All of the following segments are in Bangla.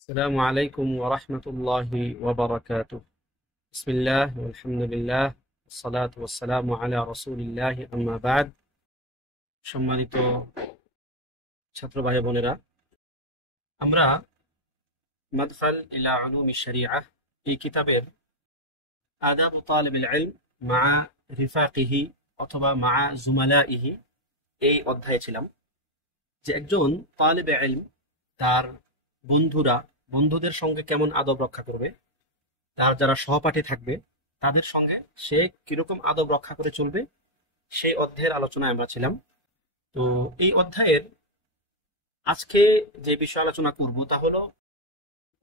السلام عليكم ورحمة الله وبركاته. بسم الله والحمد لله والصلاة والسلام على رسول الله أما بعد. সম্মানিত ছাত্র ভাই বোনেরা, আমরা মাদখাল ইলা উলুমি শরিয়াহ এই কিতাবের আদাব তালিবুল ইলম মা রিফাকিহি অথবা মা জুমালাইহি এই অধ্যায়ে ছিলাম। যে একজন তালিবে ইলম তার বন্ধুদের সঙ্গে কেমন আদব রক্ষা করবে, তার যারা সহপাঠী থাকবে তাদের সঙ্গে সে কিরকম আদব রক্ষা করে চলবে, সেই অধ্যায়ের আলোচনায় আমরা ছিলাম। তো এই অধ্যায়ের আজকে যে বিষয় আলোচনা করব তা হলো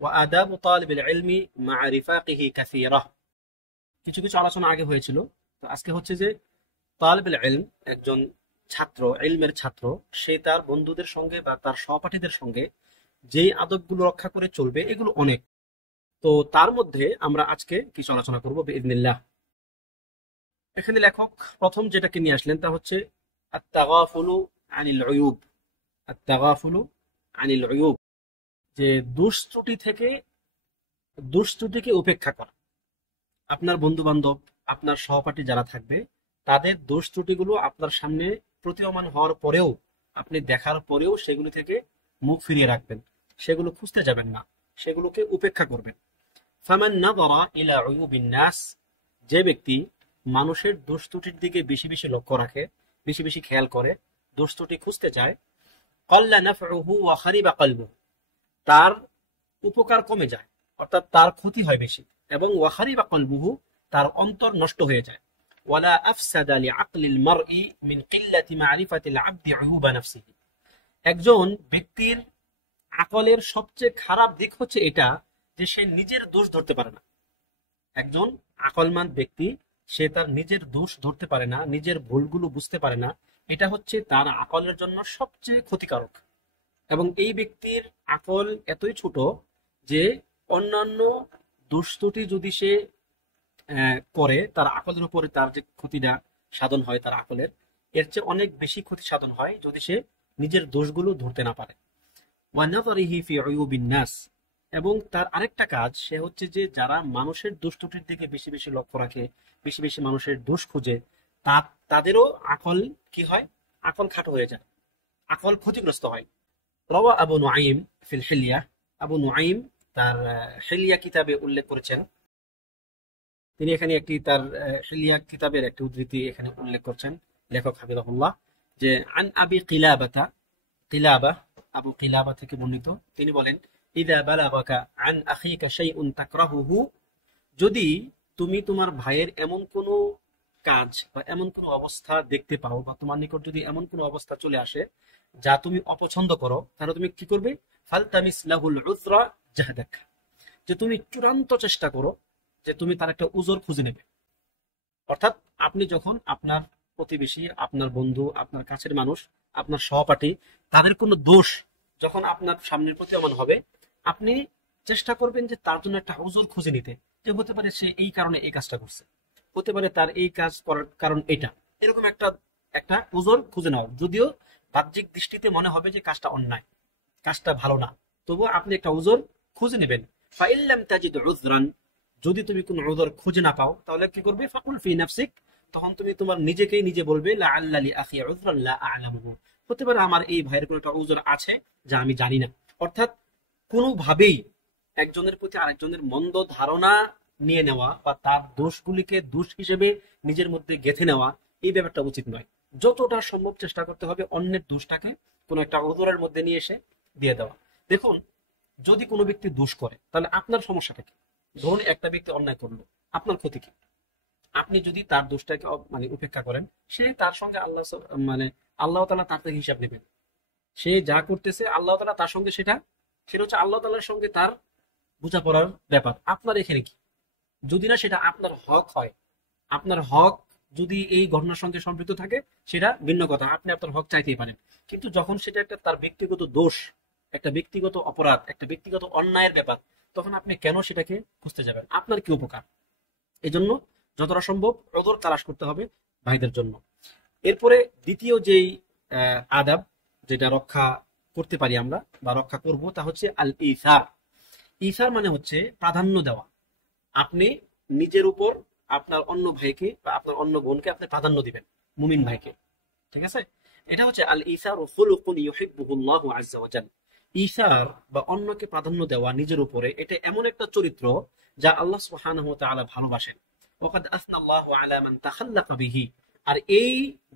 ওয়া আদাবু তালিবিল ইলমি মা রিফাকিহি কাসীরা। কিছু কিছু আলোচনা আগে হয়েছিল, তো আজকে হচ্ছে যে তালিবুল ইলম একজন ছাত্র, ইলমের ছাত্র, সে তার বন্ধুদের সঙ্গে বা তার সহপাঠীদের সঙ্গে যেই আদবগুলো রক্ষা করে চলবে এগুলো অনেক। তো তার মধ্যে আমরা আজকে কিছু আলোচনা করবো বিইذنিল্লাহ। এখানে লেখক প্রথম যেটাকে নিয়ে আসলেন তা হচ্ছে আত-তাগাফুলু আনিল উয়ুব। আত-তাগাফুলু আনিল উয়ুব, যে দুষ্ত্রুটিকে উপেক্ষা করা। আপনার বন্ধু বান্ধব, আপনার সহপাঠী যারা থাকবে তাদের দোষ ত্রুটিগুলো আপনার সামনে প্রতীয়মান হওয়ার পরেও, আপনি দেখার পরেও সেগুলো থেকে মুখ ফিরিয়ে রাখবেন, সেগুলো খুঁজতে যাবেন না, সেগুলোকে উপেক্ষা করবেন। ফামান নাযারা ইলা উয়ুবিন নাস, যে ব্যক্তি মানুষের দোষ ত্রুটির দিকে বেশি বেশি লক্ষ্য রাখে, বেশি বেশি খেয়াল করে, দোষ ত্রুটি খুঁজতে যায়, ক্বাল্লা নাফউহু ওয়া খারিবা কলবুহু, তার উপকার কমে যায়, অর্থাৎ তার ক্ষতি হয় বেশি, এবং ওয়া খারিবা কলবুহু, তার অন্তর নষ্ট হয়ে যায়। ওয়ালা আফসাদা লিআকলিল মারই মিন কিল্লাতি মারিফাতিল আবদি উয়ুবা নাফসিহি, একজন ব্যক্তির আকলের সবচেয়ে খারাপ দিক হচ্ছে এটা যে সে নিজের দোষ ধরতে পারে না। একজন আকলমান ব্যক্তি সে তার নিজের দোষ ধরতে পারে না, নিজের ভুলগুলো বুঝতে পারে না, এটা হচ্ছে তার আকলের জন্য সবচেয়ে ক্ষতিকারক। এবং এই ব্যক্তির আকল এতই ছোট যে অন্যান্য দোষ ত্রুটি যদি সে করে, তার আকলের উপরে তার যে ক্ষতিটা সাধন হয় তার আকলের, এর চেয়ে অনেক বেশি ক্ষতি সাধন হয় যদি সে নিজের দোষগুলো ধরতে না পারে। ওয়ানাযারিহি ফি উয়ুবিন নাস, এবং তার আরেকটা কাজ সে হচ্ছে যে যারা মানুষের দোষ ত্রুটির দিকে বেশি বেশি লক্ষ্য রাখে, বেশি বেশি মানুষের দোষ খুঁজে, তাদেরও আকল কি হয়, আকল খাটো হয়ে যায়, আকল ক্ষতিগ্রস্ত হয়। রওয়া আবু নুআইম ফিল হিলিয়া, আবু নুআইম তার হিলিয়া কিতাবে উল্লেখ করেছেন। তিনি এখানে একটি তার হিলিয়া কিতাবের একটি উদ্ধৃতি এখানে উল্লেখ করছেন লেখক হাফিজাহুল্লাহ, যে আন আবি কিলাবাতা, কিলাবা আবু কিলাবা থেকে বর্ণিত, তিনি বলেন ইযা বালাগাকা আন আখিকা শাইউন তাকরাহুহু, যদি তুমি তোমার ভাইয়ের এমন কোনো কাজ বা এমন কোনো অবস্থা দেখতে পাও, বা তোমার নিকট যদি এমন কোনো অবস্থা চলে আসে যা তুমি অপছন্দ করো, তাহলে তুমি কি করবে? ফালতামিস লাহুল উযরা জাহদাক, যে তুমি চূড়ান্ত চেষ্টা করো যে তুমি তার একটা উযর খুঁজে নেবে। অর্থাৎ আপনি যখন আপনার প্রতিবেশী, আপনার বন্ধু, আপনার কাছের মানুষ, আপনার সহপাঠী, তাদের কোনো দোষ যখন আপনার সামনের প্রতীয়মান হবে, আপনি চেষ্টা করবেন যে তার জন্য একটা উযর খুঁজে নিতে, যে হতে পারে সে এই কারণে এই কাজটা করছে, হতে পারে তার এই কাজ করার কারণ এটা, এরকম একটা একটা উযর খুঁজে নেওয়া। যদিও বাহ্যিক দৃষ্টিতে মনে হবে যে কাজটা অন্যায়, কাজটা ভালো না, তবুও আপনি একটা উযর খুঁজে নেবেন। ফাইল্লাম তাজিদ উযরান, যদি তুমি কোনো উযর খুঁজে না পাও তাহলে কি করবে? ফাকুল ফি নাফসিক, তখন তুমি তোমার নিজেকেই নিজে বলবে লাআল্লা লি আখি উযরান লা আ'লামুহু, হতে পারে আমার এই ভাইয়ের কোনো একটা উযর আছে যা আমি জানি না। অর্থাৎ কোনোভাবেই একজনের প্রতি আরেকজনের মন্দ ধারণা নিয়ে নেওয়া বা তার দোষগুলিকে দোষ হিসেবে নিজের মধ্যে গেঁথে নেওয়া, এই ব্যাপারটা উচিত নয়। যতটা সম্ভব চেষ্টা করতে হবে অন্যের দোষটাকে কোনো একটা উযরের মধ্যে নিয়ে এসে দিয়ে দেওয়া। দেখুন, যদি কোনো ব্যক্তি দোষ করে তাহলে আপনার সমস্যাটা কি? ধরুন একটা ব্যক্তি অন্যায় করলো, আপনার ক্ষতি কি? আপনি যদি তার দোষটাকে মানে উপেক্ষা করেন, সে তার সঙ্গে মানে আল্লাহ তাআলা তার থেকে হিসাব নেবেন। সে যা করতেছে আল্লাহ তাআলা তার সঙ্গে সেটা সেটা হচ্ছে আল্লাহ তাআলার সঙ্গে তার বোঝাপড়ার ব্যাপার। আপনার এখানে কি? যদি না সেটা আপনার হক হয়, আপনার হক যদি এই ঘটনার সঙ্গে সম্পৃক্ত থাকে সেটা ভিন্ন কথা, আপনি আপনার হক চাইতেই পারেন। কিন্তু যখন সেটা একটা তার ব্যক্তিগত দোষ, একটা ব্যক্তিগত অপরাধ, একটা ব্যক্তিগত অন্যায়ের ব্যাপার, তখন আপনি কেন সেটাকে খুঁজতে যাবেন? আপনার কি উপকার? এই জন্য যতটা সম্ভব ওদর তালাশ করতে হবে ভাইদের জন্য। এরপরে দ্বিতীয় যেই আদাব যেটা রক্ষা করতে পারি আমরা বা রক্ষা করব তা হচ্ছে আল ইসার। ইসার মানে হচ্ছে প্রাধান্য দেওয়া। আপনি নিজের উপর আপনার অন্য ভাইকে বা আপনার অন্য বোনকে আপনি প্রাধান্য দিবেন, মুমিন ভাইকে। ঠিক আছে? এটা হচ্ছে আল ইসার খুলুকুন ইউহিব্বুহুল্লাহু আযজা ওয়া জাল। ইসার বা অন্যকে প্রাধান্য দেওয়া নিজের উপরে, এটা এমন একটা চরিত্র যা আল্লাহ সুবহানাহু ওয়া তাআলা ভালোবাসেন। ওয়াকাদ আসনাল্লাহু আলা মান তাখাল্লাকা বিহি। আর এই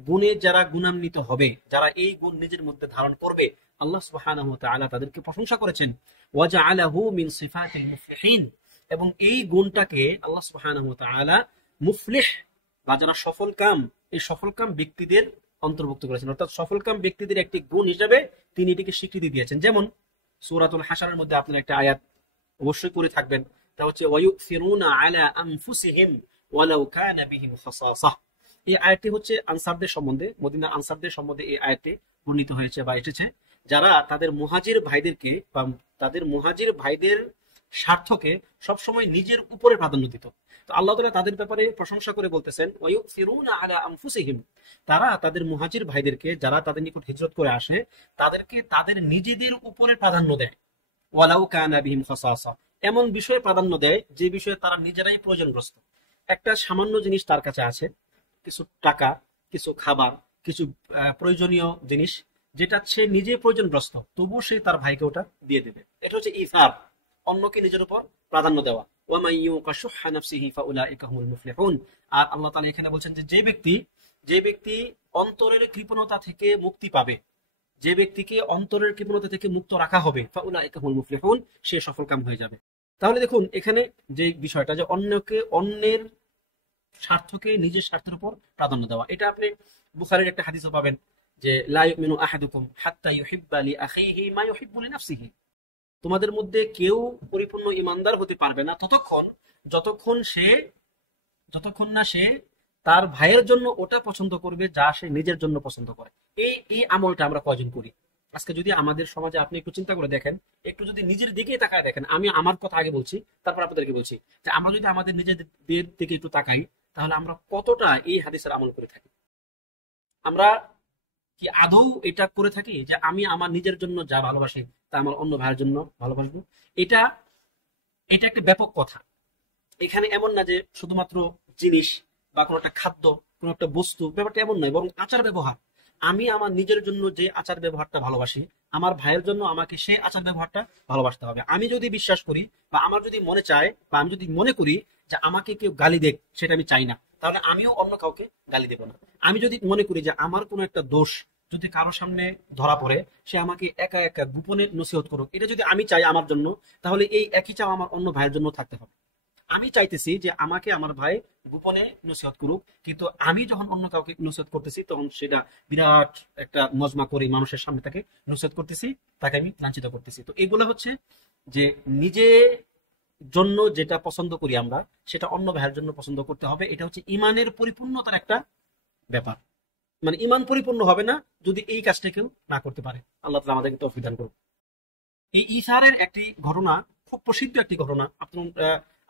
গুণে যারা গুণান্বিত হবে, যারা এই গুণ নিজের মধ্যে ধারণ করবে, আল্লাহ সুবহানাহু ওয়া তাআলা তাদেরকে প্রশংসা করেছেন। ওয়া জাআলাহু মিন সিফাতিল মুফলিহিন। এবং এই গুণটাকে আল্লাহ সুবহানাহু ওয়া তাআলা মুফলিহ বা যারা সফলকাম, এই সফলকাম ব্যক্তিদের অন্তর্ভুক্ত করেছেন। অর্থাৎ সফলকাম ব্যক্তিদের একটি গুণ হিসেবে তিনি এটিকে স্বীকৃতি দিয়েছেন। যেমন সূরাতুল হাশরের মধ্যে আপনারা একটা আয়াত অবশ্যই করে থাকবেন, তা হচ্ছে ওয়ায়ুসিরুনা আলা আনফুসিহিম ওয়ালাউ কানা বিহিম খাসাসা। এই আয়াতটি হচ্ছে আনসারদের সম্বন্ধে, মদিনার আনসারদের সম্বন্ধে এই আয়াতটি বর্ণিত হয়েছে বা এসেছে, যারা তাদের মুহাজির ভাইদেরকে বা তাদের মুহাজির ভাইদের স্বার্থকে সবসময় নিজের উপরে প্রাধান্য দিত। তো আল্লাহ তাআলা তাদের ব্যাপারে প্রশংসা করে বলতেছেন ওয়ায়ুসিরুনা আলা আনফুসিহিম। তারা তাদের মুহাজির ভাইদেরকে, যারা তাদের নিকট হিজরত করে আসে, তাদেরকে তাদের নিজেদের উপরে প্রাধান্য দেয়। ওয়ালাউ কানা বিহিম খাসাসা। এমন বিষয়ে প্রাধান্য দেয় যে বিষয়ে তারা নিজেরাই প্রয়োজনগ্রস্ত। একটা সামান্য জিনিস তার কাছে আছে, কিছু টাকা, কিছু খাবার, কিছু প্রয়োজনীয় জিনিস, যেটা সে নিজে প্রয়োজনগ্রস্ত, তবুও সে তার ভাইকে ওটা দিয়ে দেবে। এটা হচ্ছে ইসার, অন্যকে নিজের উপর প্রাধান্য দেওয়া। ওয়ামান ইউকা শুহ্হা নাফসিহি ফাউলাইকা হুমুল মুফলিহুন। আর আল্লাহ তাআলা এখানে বলছেন যে যে ব্যক্তি অন্তরের কৃপণতা থেকে মুক্তি পাবে, যে ব্যক্তিকে অন্তরের কৃপণতা থেকে মুক্ত রাখা হবে, ফাউলাইকা হুমুল মুফলিহুন, সে সফলকাম হয়ে যাবে। তাহলে দেখুন এখানে যে বিষয়টা, যে অন্যের স্বার্থকে নিজের স্বার্থের উপর প্রাধান্য দেওয়া, এটা আপনি বুখারীর একটা হাদিসও পাবেন যে লা ইউমিনু আহাদুকুম হাত্তা ইউহিব্বা লি আখিহি মা ইউহিব্বু লিনাফসিহি। তোমাদের মধ্যে কেউ পরিপূর্ণ ইমানদার হতে পারবে না যতক্ষণ না সে তার ভাইয়ের জন্য ওটা পছন্দ করবে যা সে নিজের জন্য পছন্দ করে। এই আমলটা আমরা কয়জন করি? আজকে যদি আমাদের সমাজে আপনি একটু চিন্তা করে দেখেন, একটু যদি নিজের দিকে তাকায় দেখেন, আমি আমার কথা আগে বলছি, তারপর আপনাদেরকে বলছি, যে আমরা যদি আমাদের নিজেদের দিকে একটু তাকাই, তাহলে আমরা কতটা এই হাদিসের আমল করে থাকি। আমরা কি আদৌ এটা করে থাকি যে আমি আমার নিজের জন্য যা ভালোবাসি তা আমার অন্য ভাইয়ের জন্য ভালোবাসবো? এটা এটা একটা ব্যাপক কথা। এখানে এমন না যে শুধুমাত্র জিনিস বা কোনো একটা খাদ্য, কোনো একটা বস্তু, ব্যাপারটা এমন নয়, বরং আচার ব্যবহার। আমি আমার নিজের জন্য যে আচার ব্যবহারটা ভালোবাসি, আমার ভাইয়ের জন্য আমাকে সে আচার ব্যবহারটা ভালোবাসতে হবে। আমি যদি বিশ্বাস করি বা আমার যদি মনে চায় বা আমি যদি মনে করি যে আমাকে কেউ গালি দেখ, সেটা আমি চাই না, তাহলে আমিও অন্য কাউকে গালি দেব না। আমি যদি মনে করি যে আমার কোনো একটা দোষ যদি কারো সামনে ধরা পড়ে, সে আমাকে একা একা গোপনে নসিহত করুক, এটা যদি আমি চাই আমার জন্য, তাহলে এই একই চাও আমার অন্য ভাইয়ের জন্য থাকতে হবে। আমি চাইতেছি যে আমাকে আমার ভাই গোপনে নসিহত করুক, কিন্তু আমি যখন অন্য কাউকে নসিহত করতেছি তখন সেটা বিরাট একটা মজমা করে মানুষের সামনে তাকে নসিহত করতেছি, তাকে আমি লাঞ্ছিত করতেছি। তো এগুলো হচ্ছে যে নিজে জন্য যেটা পছন্দ করি আমরা, সেটা অন্য ভাইয়ের জন্য পছন্দ করতে হবে। এটা হচ্ছে ইমানের পরিপূর্ণতার একটা ব্যাপার। মানে ইমান পরিপূর্ণ হবে না যদি এই কাজটা কেউ না করতে পারে। আল্লাহ তাআলা আমাদেরকে তৌফিক দান করুন। এই ইসারের একটি ঘটনা, খুব প্রসিদ্ধ একটি ঘটনা।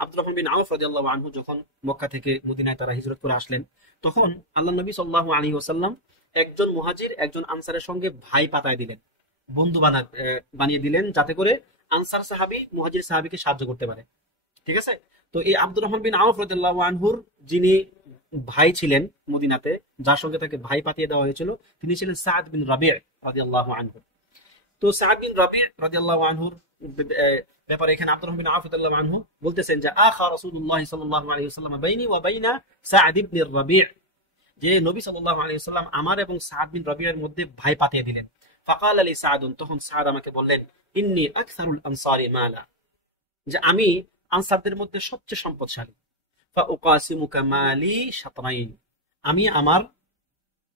আব্দুর রহমান বিন আউফ রাদিয়াল্লাহু আনহু যখন মক্কা থেকে মদিনায় তারা হিজরত করে আসলেন, তখন আল্লাহ নবী সাল্লাল্লাহু আলাইহি ওয়াসাল্লাম একজন মুহাজির একজন আনসারের সঙ্গে ভাই পাতায় দিলেন, বন্ধু বানিয়ে দিলেন, যাতে করে আনসার সাহাবী মুহাজির সাহাবীকে সাহায্য করতে পারে। ঠিক আছে? তো এই আব্দুর রহমান বিন আউফ রাদিয়াল্লাহু আনহুর যিনি ভাই ছিলেন মদিনাতে, যার সঙ্গে তাকে ভাই পাতিয়ে দেওয়া হয়েছিল, তিনি ছিলেন সাদ বিন রাবি' রাদিয়াল্লাহু আনহু। তো সাদ বিন রাবি' রাদিয়াল্লাহু আনহুর ব্যাপারে এখানে আব্দুর রহমান বিন আউফ রাদিয়াল্লাহু আনহু বলতেছেন যে আখা রাসূলুল্লাহ সাল্লাল্লাহু আলাইহি ওয়াসাল্লাম বাইনি ওয়া বাইনা সাদ ইবনে রাবি', যে নবী সাল্লাল্লাহু আলাইহি ওয়াসাল্লাম আমার এবং সাদ বিন রাবি'র মধ্যে ভাই পাতিয়ে দিলেন। ফাকাল আলী সাদুন, তখন সাদ আমাকে বললেন, ইন্নী আকসারুল আনসারি মালা, যে আমি আনসারদের মধ্যে সবচেয়ে সম্পদশালী। ফাউকাসিমুকা মালি শাতরাইন, আমি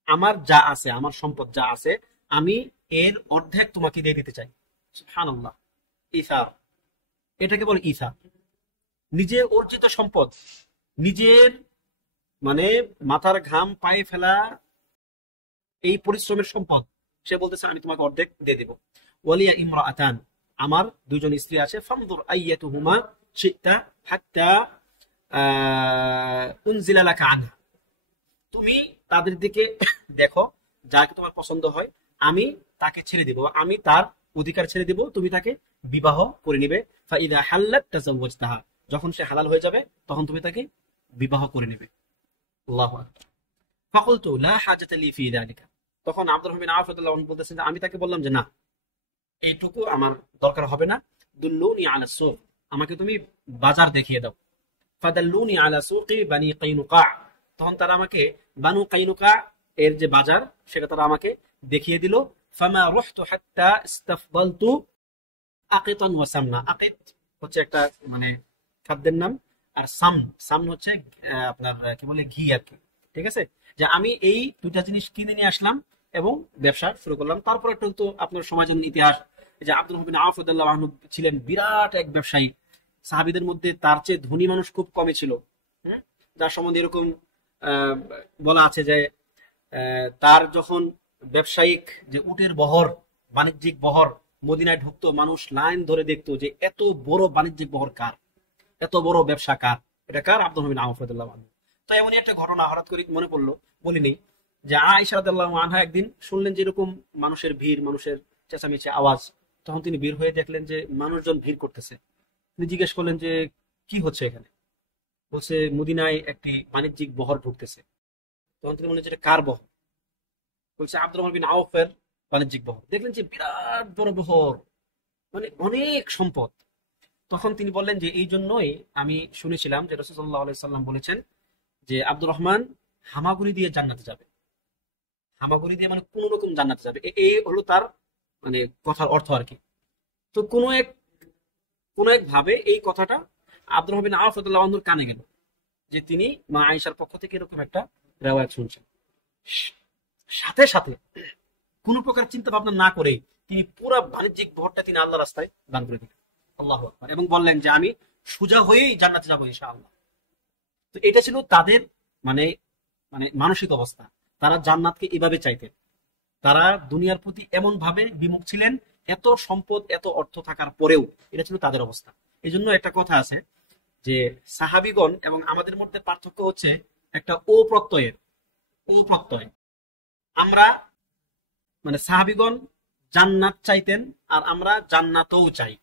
আমার যা আছে, আমার সম্পদ যা আছে, আমি এর অর্ধেক তোমাকে দিয়ে দিতে চাই। সুবহানাল্লাহ। ইসার, এটাকে বলে ইসার। নিজের অর্জিত সম্পদ, নিজের মানে মাথার ঘাম পায়ে ফেলা এই পরিশ্রমের সম্পদ, সে বলতেছে আমি তোমাকে অর্ধেক দিয়ে দেব। ওয়ালিয়া ইমরাআতান, আমার দুইজন স্ত্রী আছে, ফামদুর আইয়াতুহুমা শিতা হাত্তা উনজিলা লাকা আনহা, তুমি তাদের দিকে দেখো, যাকে তোমার পছন্দ হয় আমি তাকে ছেড়ে দেব, আমি তার অধিকার ছেড়ে দিব, তুমি তাকে বিবাহ করে নিবে। ফাইদা হাল্লাত তাযাওয়াজতাহা, যখন সে হালাল হয়ে যাবে তখন তুমি তাকে বিবাহ করে নেবে। আল্লাহু আকবার। ফাকুলতু লা হাজাতা লি ফি যালিকা, তখন আব্দুর রহমান আওফ রাদিয়াল্লাহু আনহু বলতেছেন যে আমি তাকে বললাম যে না, এইটুকু আমার দরকার হবে না। দুল্লুনি আলা সুক, আমাকে তুমি বাজার দেখিয়ে দাও। ফাদাল্লুনি আলা সুকি বানি কাইনুকা, তখন তারা আমাকে বানু কাইনুকা এর যে বাজার সেটা তারা আমাকে দেখিয়ে দিল। ফামা রুহতু হাত্তা ইস্তাফদালতু আকিতান ওয়া সামনা। আকিত হচ্ছে একটা মানে খাদ্যের নাম, আর সামন হচ্ছে আপনার কি বলে ঘি আর কি। ঠিক আছে, যে আমি এই দুইটা জিনিস কিনে নিয়ে আসলাম এবং ব্যবসা শুরু করলাম। তারপর একটু তো আপনার সমাজের ইতিহাস, যে আব্দুর রহমান আওফ রাদিয়াল্লাহু আনহু ছিলেন বিরাট এক ব্যবসায়ী। সাহাবীদের মধ্যে তার চেয়ে ধনী মানুষ খুব কমই ছিল। যার সম্বন্ধে এরকম বলা আছে যে তার যখন ব্যবসায়িক যে উটের বহর, বাণিজ্যিক বহর মদিনায় ঢুকতো, মানুষ লাইন ধরে দেখতো যে এত বড় বাণিজ্যিক বহর কার, এত বড় ব্যবসা কার, এটা কার? আব্দুর রহমান আওফ রাদিয়াল্লাহু আনহু। তো এমনই একটা ঘটনা হঠাৎ করে মনে পড়লো, বলিনি, যে আয়েশা রাদিয়াল্লাহু আনহা একদিন শুনলেন যে এরকম মানুষের ভিড়, মানুষের চেঁচামেচি আওয়াজ। তখন তিনি বের হয়ে দেখলেন যে মানুষজন ভিড় করতেছে। তিনি জিজ্ঞেস করলেন যে কি হচ্ছে এখানে? বলছে মদিনায় একটি বাণিজ্যিক বহর ঢুকতেছে। তখন তিনি বললেন যে এটা কার বহর? বলছে আব্দুর রহমান বিন আওফের বাণিজ্যিক বহর। দেখলেন যে বিরাট বড় বহর, মানে অনেক সম্পদ। তখন তিনি বললেন যে এই জন্যই আমি শুনেছিলাম যে রাসূল সাল্লাল্লাহু আলাইহি সাল্লাম বলেছেন যে আব্দুর রহমান হামাগুড়ি দিয়ে জান্নাতে যাবে। হামাগুড়ি দিয়ে মানে কোন রকম জান্নাতে যাবে, এই হলো তার মানে কথার অর্থ আর কি। তো কোন এক ভাবে এই কথাটা আব্দুর রহমান বিন আওফ রাদিয়াল্লাহু আনহুর কানে গেল, যে তিনি মা আয়েশার পক্ষ থেকে এরকম একটা রিওয়ায়াত শুনছেন। সাথে সাথে কোন প্রকার চিন্তা ভাবনা না করে তিনি পুরো বাণিজ্যিক বহরটা তিনি আল্লাহর রাস্তায় দান করে দিলেন। আল্লাহু আকবার। এবং বললেন যে আমি সোজা হয়েই জান্নাতে যাবো ইনশাআল্লাহ। তো এটা ছিল তাদের মানে মানে মানসিক অবস্থা। তারা জান্নাতকে এভাবে চাইতেন। তারা দুনিয়ার প্রতি এমন ভাবে বিমুখ ছিলেন, এত সম্পদ এত অর্থ থাকার পরেও এটা ছিল তাদের অবস্থা। এই জন্য একটা কথা আছে যে সাহাবীগণ এবং আমাদের মধ্যে পার্থক্য হচ্ছে একটা ও প্রত্যয়। আমরা মানে সাহাবীগণ জান্নাত চাইতেন আর আমরা জান্নাতও চাই।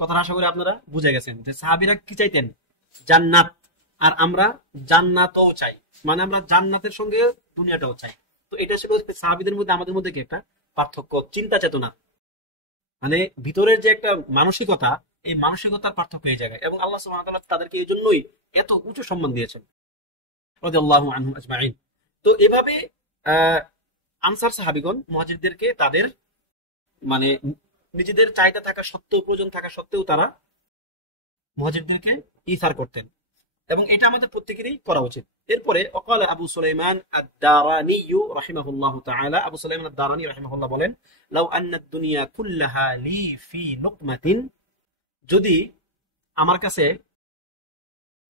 কথাটা আশা করি আপনারা বুঝে গেছেন যে সাহাবীরা কি চাইতেন? জান্নাত। আর আমরা জান্নাতও চাই, মানে আমরা জান্নাতের সঙ্গে দুনিয়াটাও চাই। তো এটা ছিল সাহাবীদের মধ্যে আমাদের মধ্যে কি একটা পার্থক্য, চিন্তা চেতনা, মানে ভিতরের যে একটা মানসিকতা, এই মানসিকতার পার্থক্য এই জায়গায়। এবং আল্লাহ সুবহানাহু ওয়া তাআলা তাদেরকে এই জন্যই এত উঁচু সম্মান দিয়েছেন রাদিয়াল্লাহু আনহুম আজমাইন। তো এভাবে আনসার সাহাবীগণ মুহাজিরদেরকে তাদের মানে নিজেদের চাহিদা থাকা সত্ত্বেও, প্রয়োজন থাকা সত্ত্বেও তারা মুহাজিরদেরকে ইসার করতেন, এবং এটা আমাদের প্রত্যেকেরই করা উচিত। এরপরে ওয়াকাল আবু সুলাইমান আদ-দারানি রাহিমাহুল্লাহু তাআলা, আবু সুলাইমান আদ-দারানি রাহিমাহুল্লাহ বলেন, লাউ আন্নাদ দুনিয়া কুল্লাহা লি ফি লুকমাতিন, যদি আমার কাছে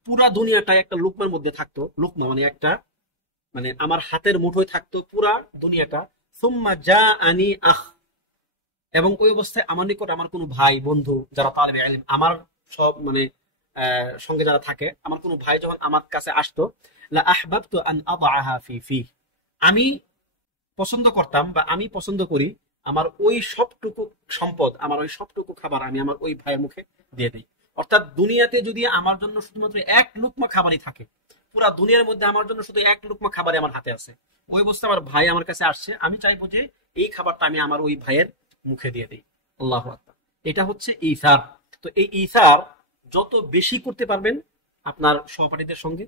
পুরা দুনিয়াটা একটা লুকমার মধ্যে থাকতো, লুকমা মানে একটা মানে আমার হাতের মুঠোয় থাকতো পুরা দুনিয়াটা, সুম্মা জাআনি আখ, এবং ওই অবস্থায় আমার নিকট আমার কোনো ভাই বন্ধু যারা তালিবে ইলম, আমার সব মানে সঙ্গে যারা থাকে, আমার কোনো ভাই যখন আমার কাছে আসতো, লা আহবাবতু আন আদআহা ফি, আমি পছন্দ করতাম বা আমি পছন্দ করি আমার ওই সবটুকু সম্পদ, আমার ওই সবটুকু খাবার আমি আমার ওই ভাইয়ের মুখে দিয়ে দিই। অর্থাৎ দুনিয়াতে যদি আমার জন্য শুধুমাত্র এক লুকমা খাবারই থাকে, পুরা দুনিয়ার মধ্যে আমার জন্য শুধু এক লুকমা খাবারই আমার হাতে আছে, ওই অবস্থায় আমার ভাই আমার কাছে আসছে, আমি চাইবো যে এই খাবারটা আমি আমার ওই ভাইয়ের মুখে দিয়ে দিই। আল্লাহু আকবার। এটা হচ্ছে ইসার। তো এই ইসার যত বেশি করতে পারবেন আপনার সহপাঠীদের সঙ্গে,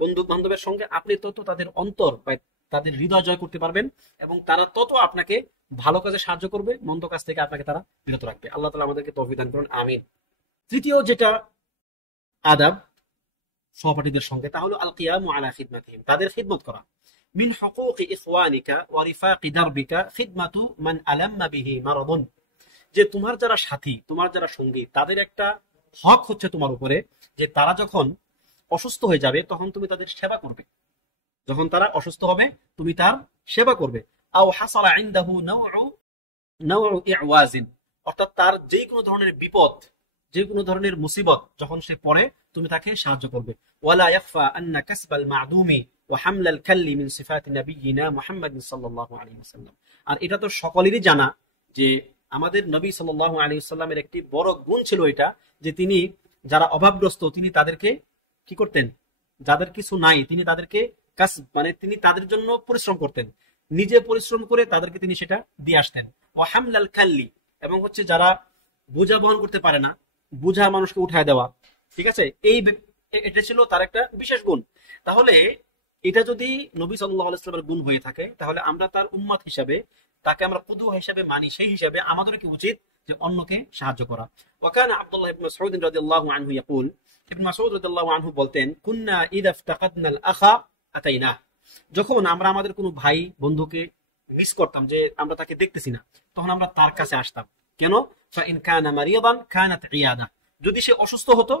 বন্ধু বান্ধবের সঙ্গে, আপনি তত তাদের অন্তর বা তাদের হৃদয় জয় করতে পারবেন, এবং তারা তত আপনাকে ভালো কাজে সাহায্য করবে, মন্দ কাজ থেকে আপনাকে তারা বিরত রাখবে। আল্লাহ তাআলা আমাদেরকে তৌফিক দান করুন, আমিন। তৃতীয় যেটা আদাব সহপাঠীদের সঙ্গে, তা হলো আল কিয়ামু আলা খিদমাতিহিম, তাদের খিদমত করা। মিন হুকুকি ইখওয়ানিকা ওয়া রিফাকি দারবিকা খিদমাতু মান আলাম্মা বিহি মারাদুন, যে তোমার যারা সাথী, তোমার যারা সঙ্গী, তাদের একটা হক হচ্ছে তোমার উপরে যে তারা যখন অসুস্থ হয়ে যাবে তখন তুমি তাদের সেবা করবে। যখন তারা অসুস্থ হবে তুমি তার সেবা করবে। আও হাসালা ইনদাহু নাওউ ইওয়াজিন, অর্থাৎ তার যে কোনো ধরনের বিপদ, যে কোনো ধরনের মুসিবত যখন সে পড়ে তুমি তাকে সাহায্য করবে। ওয়ালা ইয়াখফা আন্না কাসবাল মা'দুমি ওয়া হামলাল কাল্লি মিন সিফাতি নাবিয়িনা মুহাম্মাদিন সাল্লাল্লাহু আলাইহি ওয়াসাল্লাম, আর এটা তো সকলেরই জানা যে আমাদের নবী সাল্লাল্লাহু আলাইহি ওয়াসাল্লামের একটি বড় গুণ ছিল এটা, যে তিনি যারা অভাবগ্রস্ত তিনি তাদেরকে কি করতেন, যাদের কিছু নাই তিনি তাদেরকে মানে তিনি তাদের জন্য পরিশ্রম করতেন, নিজে পরিশ্রম করে তাদেরকে তিনি সেটা দিয়ে আসতেন। ওয়া হামলাল কাল্লি, এবং হচ্ছে যারা বোঝা বহন করতে পারে না, বোঝা মানুষকে উঠায় দেওয়া, ঠিক আছে, এটা ছিল তার একটা বিশেষ গুণ। তাহলে এটা যদি নবী সাল্লাল্লাহু আলাইহি ওয়াসাল্লামের গুণ হয়ে থাকে, তাহলে আমরা তার উম্মত হিসাবে তাকে আমরা কুদওয়া হিসাবে মানি, সেই হিসাবে আমাদের কি উচিত যে অন্যকে সাহায্য করা। ওয়াকানা আব্দুল্লাহ ইবনে মাসউদ রাদিয়াল্লাহু আনহু ইয়াকুল, ইবনে মাসউদ রাদিয়াল্লাহু আনহু বলতেন, কুননা ইযা ইফতাকাদনাল আখা আতাইনা, যখন আমরা আমাদের কোনো ভাই বন্ধুকে মিস করতাম, যে আমরা তাকে দেখতেছি না, তখন আমরা তার কাছে আসতাম। কেন? ফা ইন কানা মারিয়াদান কানাত ইয়াদা, যদি সে অসুস্থ হতো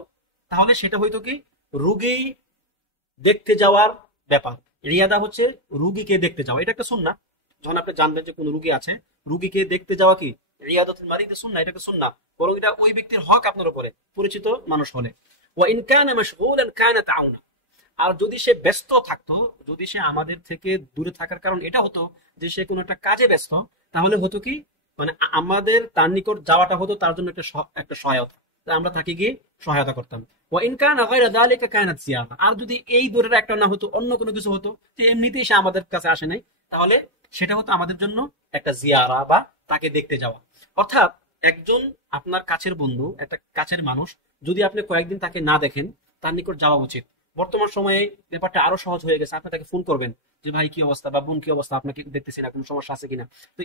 তাহলে সেটা হয়তো কি রোগী দেখতে যাওয়ার ব্যাপার। রিয়াদা হচ্ছে রুগীকে দেখতে যাওয়া, এটা একটা সুন্নাহ। যখন আপনি জানবেন যে কোন রুগী আছে, রুগীকে দেখতে যাওয়া কি রিয়াদাতুল মারিদ সুন্নাহ, এটাকে সুন্নাহ, বরং এটা ওই ব্যক্তির হক আপনার উপরে, পরিচিত মানুষ হলে। ওয়া ইন কানা মাশগুলান কানাত আউনা, আর যদি সে ব্যস্ত থাকতো, যদি সে আমাদের থেকে দূরে থাকার কারণ এটা হতো যে সে কোনো একটা কাজে ব্যস্ত, তাহলে হতো কি মানে আমাদের তার নিকট যাওয়াটা হতো তার জন্য একটা সহায়তা, আমরা তাকে গিয়ে সহায়তা করতাম। ওয়া ইন কানা গায়রা যালিকা কানাত সিয়ামা, আর যদি এই দূরের একটা না হতো, অন্য কোনো কিছু হতো, যে এমনিতেই সে আমাদের কাছে আসে নাই, তাহলে সেটা হতো আমাদের জন্য একটা জিয়ারা বা তাকে দেখতে যাওয়া। অর্থাৎ একজন আপনার কাছের বন্ধু, একটা কাছের মানুষ, যদি আপনি কয়েকদিন তাকে না দেখেন, তার নিকট যাওয়া উচিত। বর্তমান সময়ে ব্যাপারটা আরো সহজ হয়ে গেছে, আপনি তাকে ফোন করবেন যে ভাই কি অবস্থা বা বোন কি অবস্থা, আপনাকে দেখতেছি না, কোনো সমস্যা আছে কিনা। তো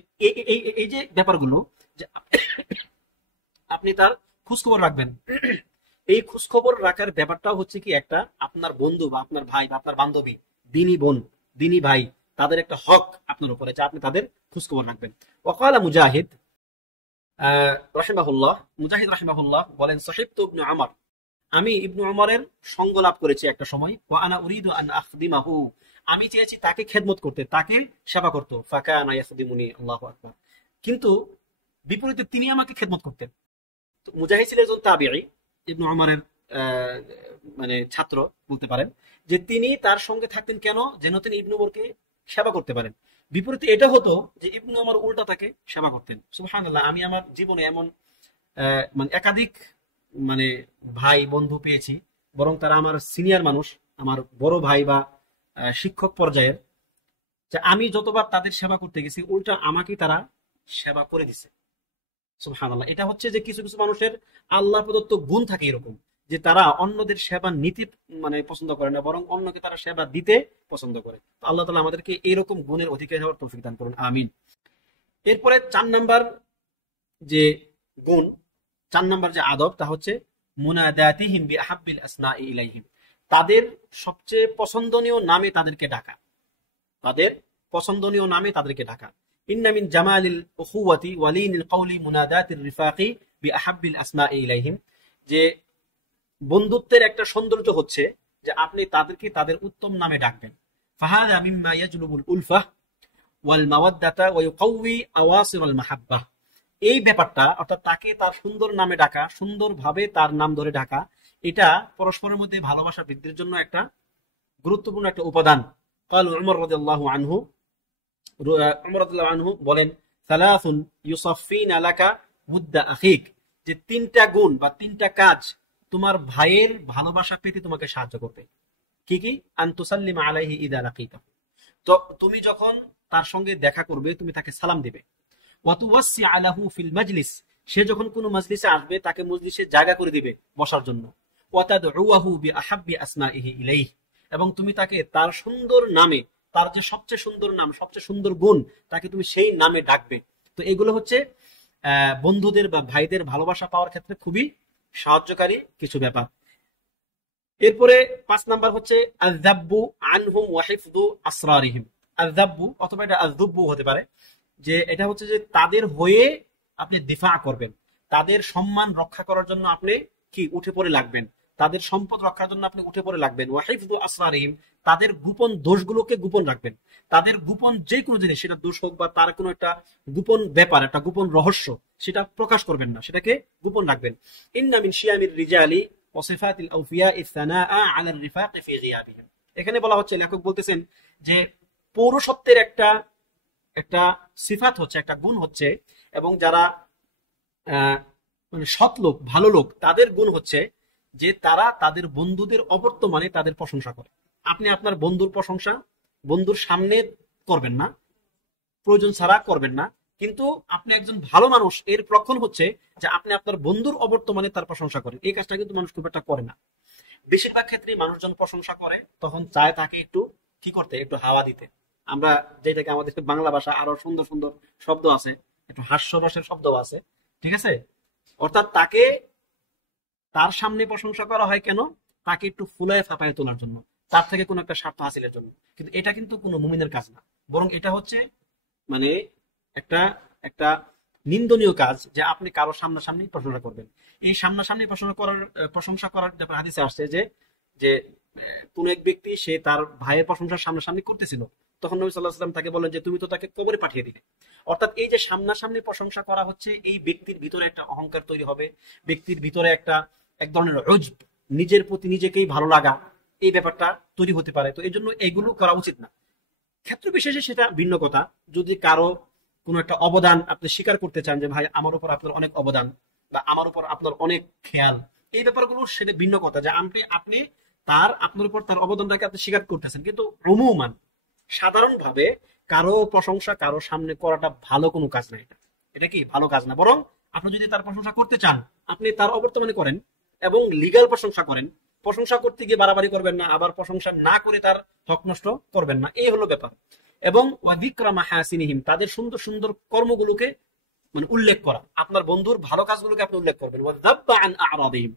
এই যে ব্যাপারগুলো, যে আপনি তার খোঁজখবর রাখবেন, এই খোঁজখবর রাখার ব্যাপারটাও হচ্ছে কি একটা আপনার বন্ধু বা আপনার ভাই বা আপনার বান্ধবী, দিনী বোন, দিনী ভাই, তাদের একটা হক আপনার উপরে, যে আপনি তাদের খোঁজখবর রাখবেন। ওয়াকালা মুজাহিদ রাহিমাহুল্লাহ, মুজাহিদ রাহিমাহুল্লাহ বলেন, সাহিবতু ইবনে উমর, আমি ইবনে উমরের সঙ্গ লাভ করেছি একটা সময়। ওয়া আনা উরিদু আন আখদিমাহু, আমি চেয়েছি তাকে খেদমত করতে, তাকে সেবা করতে। ফাকানা ইয়াখদিমুনি, আল্লাহু আকবার, কিন্তু বিপরীতে তিনি আমাকে খেদমত করতেন। তো মুজাহিদ ছিলেন একজন তাবিঈ, ইবনে উমরের মানে ছাত্র বলতে পারেন, যে তিনি তার সঙ্গে থাকতেন কেন, যেন তিনি ইবনে উমরকে সেবা করতে পারেন। বিপরীতে এটা হতো যে ইবনে উমর উল্টা তাকে সেবা করতেন। সুবহানাল্লাহ, আমি আমার জীবনে এমন মানে একাধিক মানে ভাই বন্ধু পেয়েছি, বরং তারা আমার সিনিয়র মানুষ, আমার বড় ভাই বা শিক্ষক পর্যায়ের, যে আমি যতবার তাদের সেবা করতে গেছি, উল্টা আমাকেই তারা সেবা করে দিছে। সুবহানাল্লাহ, এটা হচ্ছে যে কিছু কিছু মানুষের আল্লাহ প্রদত্ত গুণ থাকে এরকম, যে তারা অন্যদের সেবা নিতে মানে পছন্দ করে না, বরং অন্যকে তারা সেবা দিতে পছন্দ করে। তো আল্লাহ তাআলা আমাদেরকে এরকম গুণের অধিকারী হওয়ার তৌফিক দান করুন, আমিন। এরপরে 4 নাম্বার যে গুণ, 4 নাম্বার যে আদব, তা হচ্ছে মুনাদাতিহিম বিআহাব্বিল আসমাই ইলাইহিম, তাদের সবচেয়ে পছন্দনীয় নামে তাদেরকে ডাকা, তাদের পছন্দনীয় নামে তাদেরকে ডাকা। ইন্না মিন জামালিল উখুওয়াতি ওয়া লিনিল কওলি মুনাদাতির রিফাকি বিআহাব্বিল আসমাই ইলাইহিম, যে বন্ধুত্বের একটা সৌন্দর্য হচ্ছে যে আপনি তাদেরকে তাদের উত্তম নামে ডাকবেন। ফাহাদা মিম্মা ইয়াজলুবুল উলফা ওয়াল মাওয়াদ্দাতা ওয়া ইউকাউই আওয়াসিরাল মাহাব্বাহ, এই ব্যাপারটা অর্থাৎ তাকে তার সুন্দর নামে ডাকা, সুন্দরভাবে তার নাম ধরে ডাকা, এটা পরস্পরের মধ্যে ভালোবাসা বৃদ্ধির জন্য একটা গুরুত্বপূর্ণ একটা উপাদান। قال عمر رضي الله عنه, উমর রাদিয়াল্লাহু আনহু বলেন, সালাসুন ইউসাফিনা লাকা মুদ্দা আখিক, যে 3টা গুণ বা 3টা কাজ তোমার ভাইয়ের ভালোবাসা পেতে তোমাকে সাহায্য করবে। কি কি? আন তুসাল্লিমা আলাইহি ইযা লাকিতা, তো তুমি যখন তার সঙ্গে দেখা করবে তুমি তাকে সালাম দিবে। ওয়া তুওয়াসসিআ লাহু ফিল মাজলিস, সে যখন কোনো মজলিসে আসবে তাকে মজলিসে জায়গা করে দিবে বসার জন্য। ওয়া তাদউহু বিআহাব্বি আসমাইহি ইলাইহি, এবং তুমি তাকে তার সুন্দর নামে, তার যে সবচেয়ে সুন্দর নাম, সবচেয়ে সুন্দর গুণ, তাকে তুমি সেই নামে ডাকবে। তো এগুলো হচ্ছে বন্ধুদের বা ভাইদের ভালোবাসা পাওয়ার ক্ষেত্রে খুবই সাহায্যকারী কিছু ব্যাপার। এরপরে 5 নাম্বার হচ্ছে আযযাব্বু আনহুম ওয়া হিফযু আসরারিহিম। আযযাব্বু অথবা এটা আযযুব্বু হতে পারে, যে এটা হচ্ছে যে তাদের হয়ে আপনি দিফা করবেন, তাদের সম্মান রক্ষা করার জন্য আপনি কি উঠে পড়ে লাগবেন, তাদের সম্পদ রক্ষার জন্য আপনি উঠে পড়ে লাগবেন। ওয়া হিফযু আসরারিহিম, তাদের গোপন দোষগুলোকে গোপন রাখবেন, তাদের গোপন যে কোনো জিনিস, সেটা দোষ হোক বা তার কোনো একটা গোপন ব্যাপার, একটা গোপন রহস্য, সেটা প্রকাশ করবেন না, সেটাকে গোপন রাখবেন। ইন্না মিন শিয়ামির রিজালি ওয়া সিফাতিল আউফিয়া ইসসানাআ আলা রিফাক ফি গিয়াবিহিম, এখানে বলা হচ্ছে, লেখক বলতেছেন যে পৌরসত্বের একটা সিফাত হচ্ছে, একটা গুণ হচ্ছে, এবং যারা মানে সৎ লোক, ভালো লোক, তাদের গুণ হচ্ছে যে তারা তাদের বন্ধুদের অবর্তমানে তাদের প্রশংসা করে। আপনি আপনার বন্ধুর প্রশংসা বন্ধুর সামনে করবেন না, প্রয়োজন ছাড়া করবেন না, কিন্তু আপনি একজন ভালো মানুষ এর লক্ষণ হচ্ছে যে আপনি আপনার বন্ধুর অবর্তমানে তার প্রশংসা করেন। এই কাজটা কিন্তু মানুষ খুব একটা করে না। বেশিরভাগ ক্ষেত্রে মানুষজন প্রশংসা করে তখন চায় তাকে একটু কি করতে, একটু হাওয়া দিতে। আমরা যেটাকে আমাদের বাংলা ভাষা আরো সুন্দর সুন্দর শব্দ আছে, একটু হাস্যরসের শব্দ আছে, ঠিক আছে? অর্থাৎ তাকে তার সামনে প্রশংসা করা হয় কেন? তাকে একটু ফুলায় ফাঁপায় তোলার জন্য, তার থেকে কোনো একটা স্বার্থ হাসিলের জন্য। কিন্তু এটা কিন্তু কোনো মুমিনের কাজ না, বরং এটা হচ্ছে মানে একটা একটা নিন্দনীয় কাজ যে আপনি কারো সামনাসামনি প্রশংসা করবেন। এই সামনাসামনি প্রশংসা করার ব্যাপারে হাদিসে আসছে যে যে কোন এক ব্যক্তি সে তার ভাইয়ের প্রশংসা সামনাসামনি করতেছিল, তখন নবী সাল্লাল্লাহু আলাইহি ওয়াসাল্লাম তাকে বলেন যে তুমি তো তাকে কবরে পাঠিয়ে দিলে। অর্থাৎ এই যে সামনাসামনি প্রশংসা করা হচ্ছে, এই ব্যক্তির ভিতরে একটা অহংকার তৈরি হবে, ব্যক্তির ভিতরে একটা এক ধরনের উজব, নিজের প্রতি নিজেকেই ভালো লাগা, এই ব্যাপারটা তৈরি হতে পারে। তো এই জন্য এগুলো করা উচিত না। ক্ষেত্র বিশেষে সেটা ভিন্ন কথা। যদি কারো কোনো একটা অবদান আপনি স্বীকার করতে চান যে ভাই আমার উপর আপনার অনেক অবদান বা আমার উপর আপনার অনেক খেয়াল, এই ব্যাপারগুলো সেটা ভিন্ন কথা, যে আপনি আপনি তার আপনার উপর তার অবদানটাকে আপনি স্বীকার করতেছেন। কিন্তু অমুমান সাধারণভাবে কারো প্রশংসা কারো সামনে করাটা ভালো কোনো কাজ না। এটা এটা কি ভালো কাজ না। বরং আপনি যদি তার প্রশংসা করতে চান, আপনি তার অবর্তমানে করেন এবং লিগ্যাল প্রশংসা করেন। প্রশংসা করতে গিয়ে বাড়াবাড়ি করবেন না, আবার প্রশংসা না করে তার হক নষ্ট করবেন না, এই হলো ব্যাপার। এবং ওয়াযিকরা মাহাসিনিহিম, তাদের সুন্দর সুন্দর কর্মগুলোকে মানে উল্লেখ করা, আপনার বন্ধুর ভালো কাজগুলোকে আপনি উল্লেখ করবেন। ওয়াযাব্বা আন আ'রাদিহিম,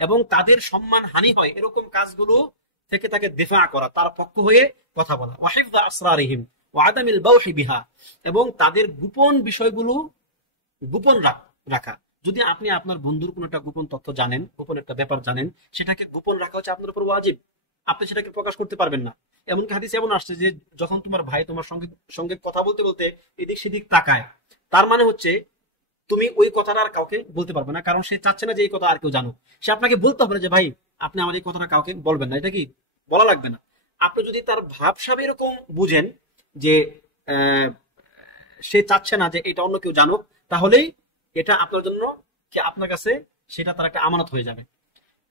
এবং তাদের সম্মান হানি হয় এরকম কাজগুলো থেকে তাকে দিফা করা, তার পক্ষ হয়ে কথা বলা। ওয়াহিফযা আসরারিহিম ওয়া আদামিল বাউহি বিহা, এবং তাদের গোপন বিষয়গুলো গোপন রাখা। যদি আপনি আপনার বন্ধুর কোনো একটা গোপন তথ্য জানেন, গোপন একটা ব্যাপার জানেন, সেটাকে গোপন রাখা হচ্ছে আপনার উপর ওয়াজিব। আপনি সেটাকে প্রকাশ করতে পারবেন না। এমনকি হাদিস এমন আসছে যে যখন তোমার ভাই তোমার সঙ্গে সঙ্গে কথা বলতে বলতে এদিক সেদিক তাকায়, তার মানে হচ্ছে তুমি ওই কথাটা আর কাউকে বলতে পারবে না, কারণ সে চাচ্ছে না যে এই কথা আর কেউ জানুক। সে আপনাকে বলতে হবে না যে ভাই আপনি আমার এই কথাটা কাউকে বলবেন না, এটা কি বলা লাগবে না। আপনি যদি তার ভাবসাব এরকম বুঝেন যে আহ, সে চাচ্ছে না যে এটা অন্য কেউ জানুক, তাহলেই এটা আপনার জন্য কি আপনার কাছে সেটা তার একটা আমানত হয়ে যাবে।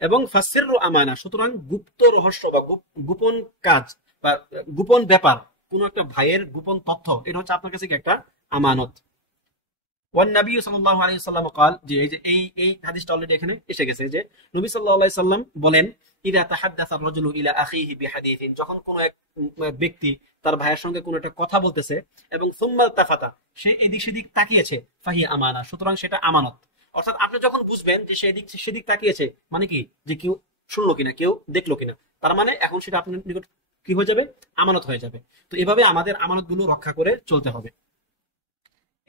এবং ফাসসিররু আমানা, সুতরাং গুপ্ত রহস্য বা গোপন কাজ বা গোপন ব্যাপার, কোন একটা ভাইয়ের গোপন তথ্য, এটা হচ্ছে আপনার কাছে কি একটা আমানত। ওয়ান নবী সাল্লাল্লাহু আলাইহি ওয়াসাল্লাম قال, যে এই যে এই হাদিসটা অলরেডি এখানে এসে গেছে যে নবী সাল্লাল্লাহু আলাইহি সাল্লাম বলেন, ইদা তাহাদ্দাসা আর-রাজুলু ইলা আখিহি বিহাদিসিন, যখন কোন এক ব্যক্তি তার ভাইয়ের সঙ্গে কোন একটা কথা বলতেছে এবং সুম্মা তাফাতা, সে এদিক সেদিক তাকিয়েছে, ফাহি আমানা, সুতরাং সেটা আমানত। অর্থাৎ আপনি যখন বুঝবেন যে সে এদিক সেদিক তাকিয়েছে, মানে কি যে কেউ শুনলো কিনা, কেউ দেখলো কিনা, তার মানে এখন সেটা আপনার নিকট কি হয়ে যাবে, আমানত হয়ে যাবে। তো এভাবে আমাদের আমানতগুলো রক্ষা করে চলতে হবে।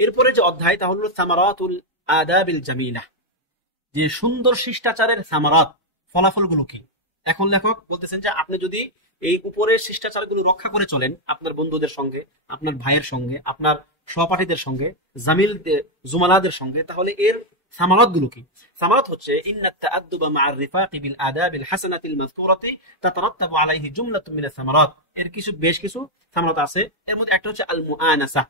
এরপরে যে অধ্যায় তা হলো সামারাতুল আদাবিল জামিলা, যে সুন্দর শিষ্টাচারের সামারাত, ফলাফলগুলো কি। এখন লেখক বলতেছেন যে আপনি যদি এই উপরের শিষ্টাচারগুলো রক্ষা করে চলেন আপনার বন্ধুদের সঙ্গে, আপনার ভাইয়ের সঙ্গে, আপনার সহপাঠীদের সঙ্গে, জামিল জুমালাদের সঙ্গে, তাহলে এর সামারাত গুলো কি। সামারাত হচ্ছে ইন্নাত তাআদ্দুবা মা'আর রিফাকি বিল আদাবিল হাসানাতিল মাযকুরাতি তাতারাত্তাবু আলাইহি জুমলাতুম মিনাস সামারাত, এর বেশ কিছু সামারাত আছে। এর মধ্যে একটা হচ্ছে আল মুআনাসা।